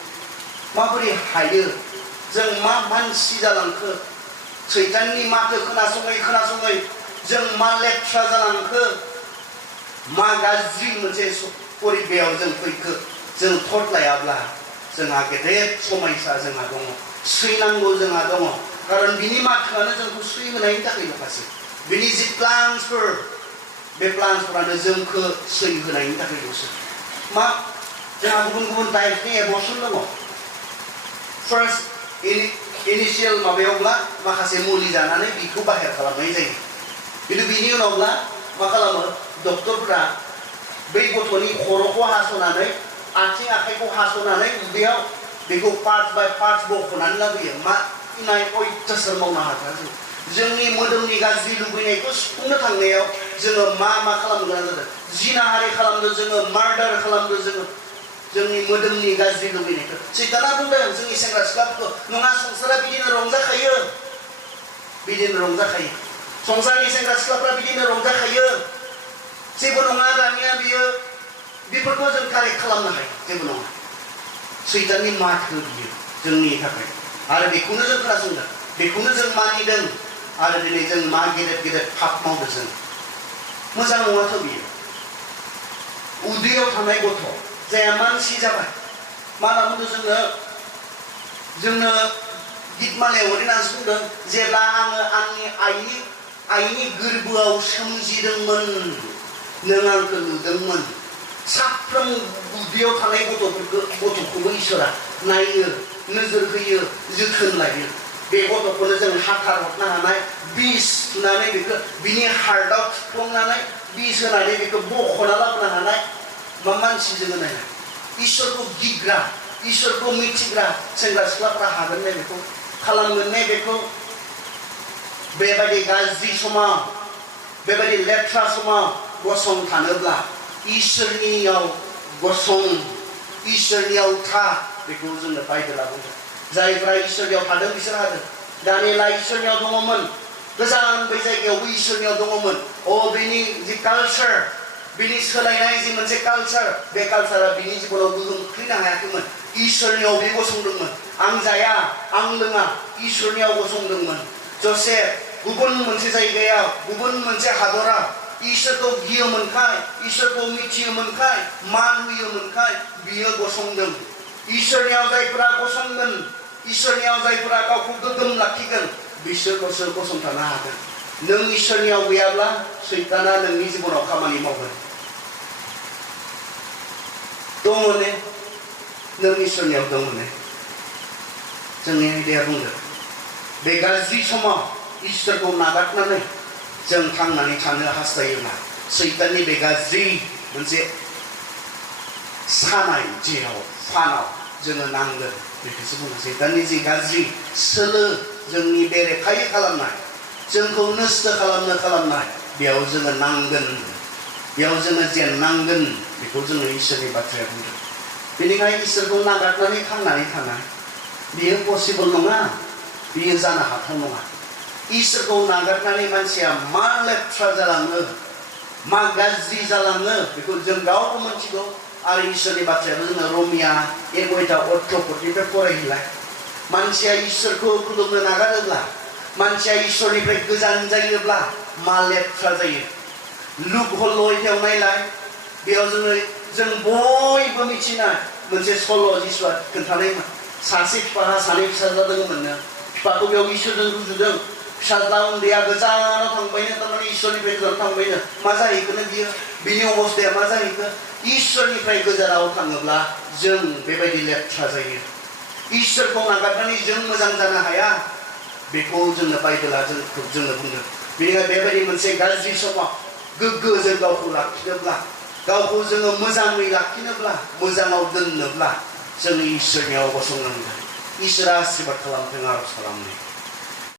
माबोरै हायो जों मा मानसि जालांखो सैताननि माथो खोनासङै खोनासङै जों मा लेथ्रा जालांखो मा गाज्रि मोनसे परिबेयाव जों फैखो जों थट लायाब्ला जोंहा गेदेर समायसा जोंहा दङ सैनांगौ जोंहा दङ खारन बिनि माथोआनो जोंखौ सैहोनायनि थाखाय माखासे बिनि जि प्लान्सफोर बे प्लान्सफोरानो जोंखौ सैहोनायनि थाखायल'सो मा जोंहा गुबुन गुबुन टाइपनि एबर्सन दङ फार्स्ट इनिशियेल माबायावब्ला माखासे मुलि जानानै बिखौ बाहेर खालामनाय जायो खिन्थु बिनि उनावब्ला मा खालामो डक्टरफोरा बै गथ'नि खर'खौ हास'नानै आथिं आखाइखौ हास'नानै उदैयाव बेखौ पार्ट बाय पार्ट बख'नानै लाबोयो मा इनाय अयथासार मावनो हाग्रा जोंनि मोदोमनि गाज्रि लुबैनायखौ सुफुंनो थांनायाव जोङो मा खालामनो गोनां जादों जिनाहारि खालामदों जोङो मार्डार खालामदों जोङो जोंनि मोदोमनि गाज्रि लुबैनायखौ सैताना बुंदों जोंनि सेंग्रा सिख्लाफोरखौ नङा संसारा बिदिनो रंजाखायो संसारनि सेंग्रा सिख्लाफ्रा बिदिनो रंजाखायो जेबो नङा दानिया बियो बेफोरखौ जों कारेक्ट खालामनो हायो जेबो नङा सैताननि माथो बियो जोंनि थाखाय आरो बेखौनो जों खोनासंदों बेखौनो जों मानिदों आरो दिनै जों मा गेदेर गेदेर पाप मावदों जों मोजां नङाथ' बियो उदैयाव थानाय गथ' जाया मानसि जाबाय मा होनना बुंदों जोंनो गितमालायाव ओरैनासो बुंदों जेब्ला आङो आंनि आइनि गोरबोआव सोमजिदोंमोन नों आंखौ नुदोंमोन साफ्रोम उदैयाव थानाय गथ'खौबो इसोरा नायो नोजोर होयो जोथोन लायो बे गथ'खौनो जों हाथार हरनो हानाय बिस थुनानै बेखौ बिनि हार्टआव थुफ्लंनानै बिस होनानै बेखौ बख'ना लाबोनो हानाय मा मानसि जोङो नायनाय इसोरखौ गिग्रा इसोरखौ मिथिग्रा सेंग्रा सिख्लाफ्रा हागोन ने बेखौ खालामगोन ने बेखौ बेबायदि गाज्रि समाव बेबायदि लेथ्रा समाव गसंथानोब्ला इसोरनियाव इसोरनियाव था बेखौ जोंनो बाइबेला बुंदों जायफ्रा इसोरनियाव थादों बिसोर हादों दानिएला इसोरनियाव दङमोन गोजान बै जायगायावबो इसोरनियाव दङमोन बेनि जि कालचार बिनि सोलायनाय जि मोनसे कालचार बे कालचारा बिनि जिबनाव गोहोम खोख्लैनो हायाखैमोन इसोरनियाव बे गसंदोंमोन आं जाया आं लोङा इसोरनियाव गसंदोंमोन जसेफ गुबुन मोनसे जायगायाव गुबुन मोनसे हादराव इसोरखौ गियोमोनखाय इसोरखौ मिथियोमोनखाय मान होयोमोनखाय बियो गसंदों इसोरनियाव जायफोरा गसंगोन इसोरनियाव जायफोरा गावखौ गोग्गोम लाखिगोन बिसोरखौसो गसंथानो हागोन नों इसोरनियाव गैयाब्ला सैताना नोंनि जिबनाव खामानि मावगोन दङ ने नों इसोरनियाव दङ ने जोंनि आयदाया बुंदों बे गाज्रि समाव इसोरखौ नागारनानै जों थांनानै थानो हास्थायोब्ला सैताननि बे गाज्रि मोनसे सानाय जेराव फानाव जोङो नांगोन बेखौसो बुङो सैताननि जि गाज्रि सोलो जोंनि बेरेखायै खालामनाय जोंखौ नस्थ' खालामनाय बेयाव जोङो नांगोन बेयाव जोङो जेननांगोन बेखौ जोङो इसोरनि बाथ्राया बुंदों बेनिखायनो इसोरखौ नागारनानै थांनानै थानाय बेयो पसिबल नङा बेयो जानो हाथाव नङा इसोरखौ नागारनानै मानसिया मा लेथ्रा जालाङो मा गाज्रि जालाङो बेखौ जों गावबो मिथिगौ आरो इसोरनि बाथ्रायाबो जोङो रमिया 11:18 फरायहैलाय मानसिया इसोरखौ खुलुमनो नागारोब्ला मानसिया इसोरनिफ्राय गोजान जायोब्ला मा लेथ्रा जायो लुक हल'याव नायलाय बेयाव जों बयबो मिथिनाय मोनसे सल' जिसुआ खोन्थानायमोन सासे बिफाहा सानै फिसाज्ला दङमोननो बिफाखौ बेयाव इसोरजों रुजुदों फिसाज्ला उन्दैया गोजानाव थांबायनो थारमाने इसोरनिफ्राय गोजानाव थांबायनो मा जाहैखोनो बिनि अबस्थाया मा जाहैखो इसोरनिफ्राय गोजानाव थाङोब्ला जों बेबायदि लेथ्रा जायो इसोरखौ नागारनानै जों मोजां जानो हाया बेखौ जोंनो बाइबेला जोंनो बुंदों बेनिखायनो बेबायदि मोनसे गाज्रि समाव गोग्गो जों गावखौ लाखिनोब्ला गावखौ जोङो मोजाङै लाखिनोब्ला मोजाङाव दोननोब्ला जों इसोरनियाव गसंनांगोन इसोरा आशीर्बाद खालामथों आरज खालामनो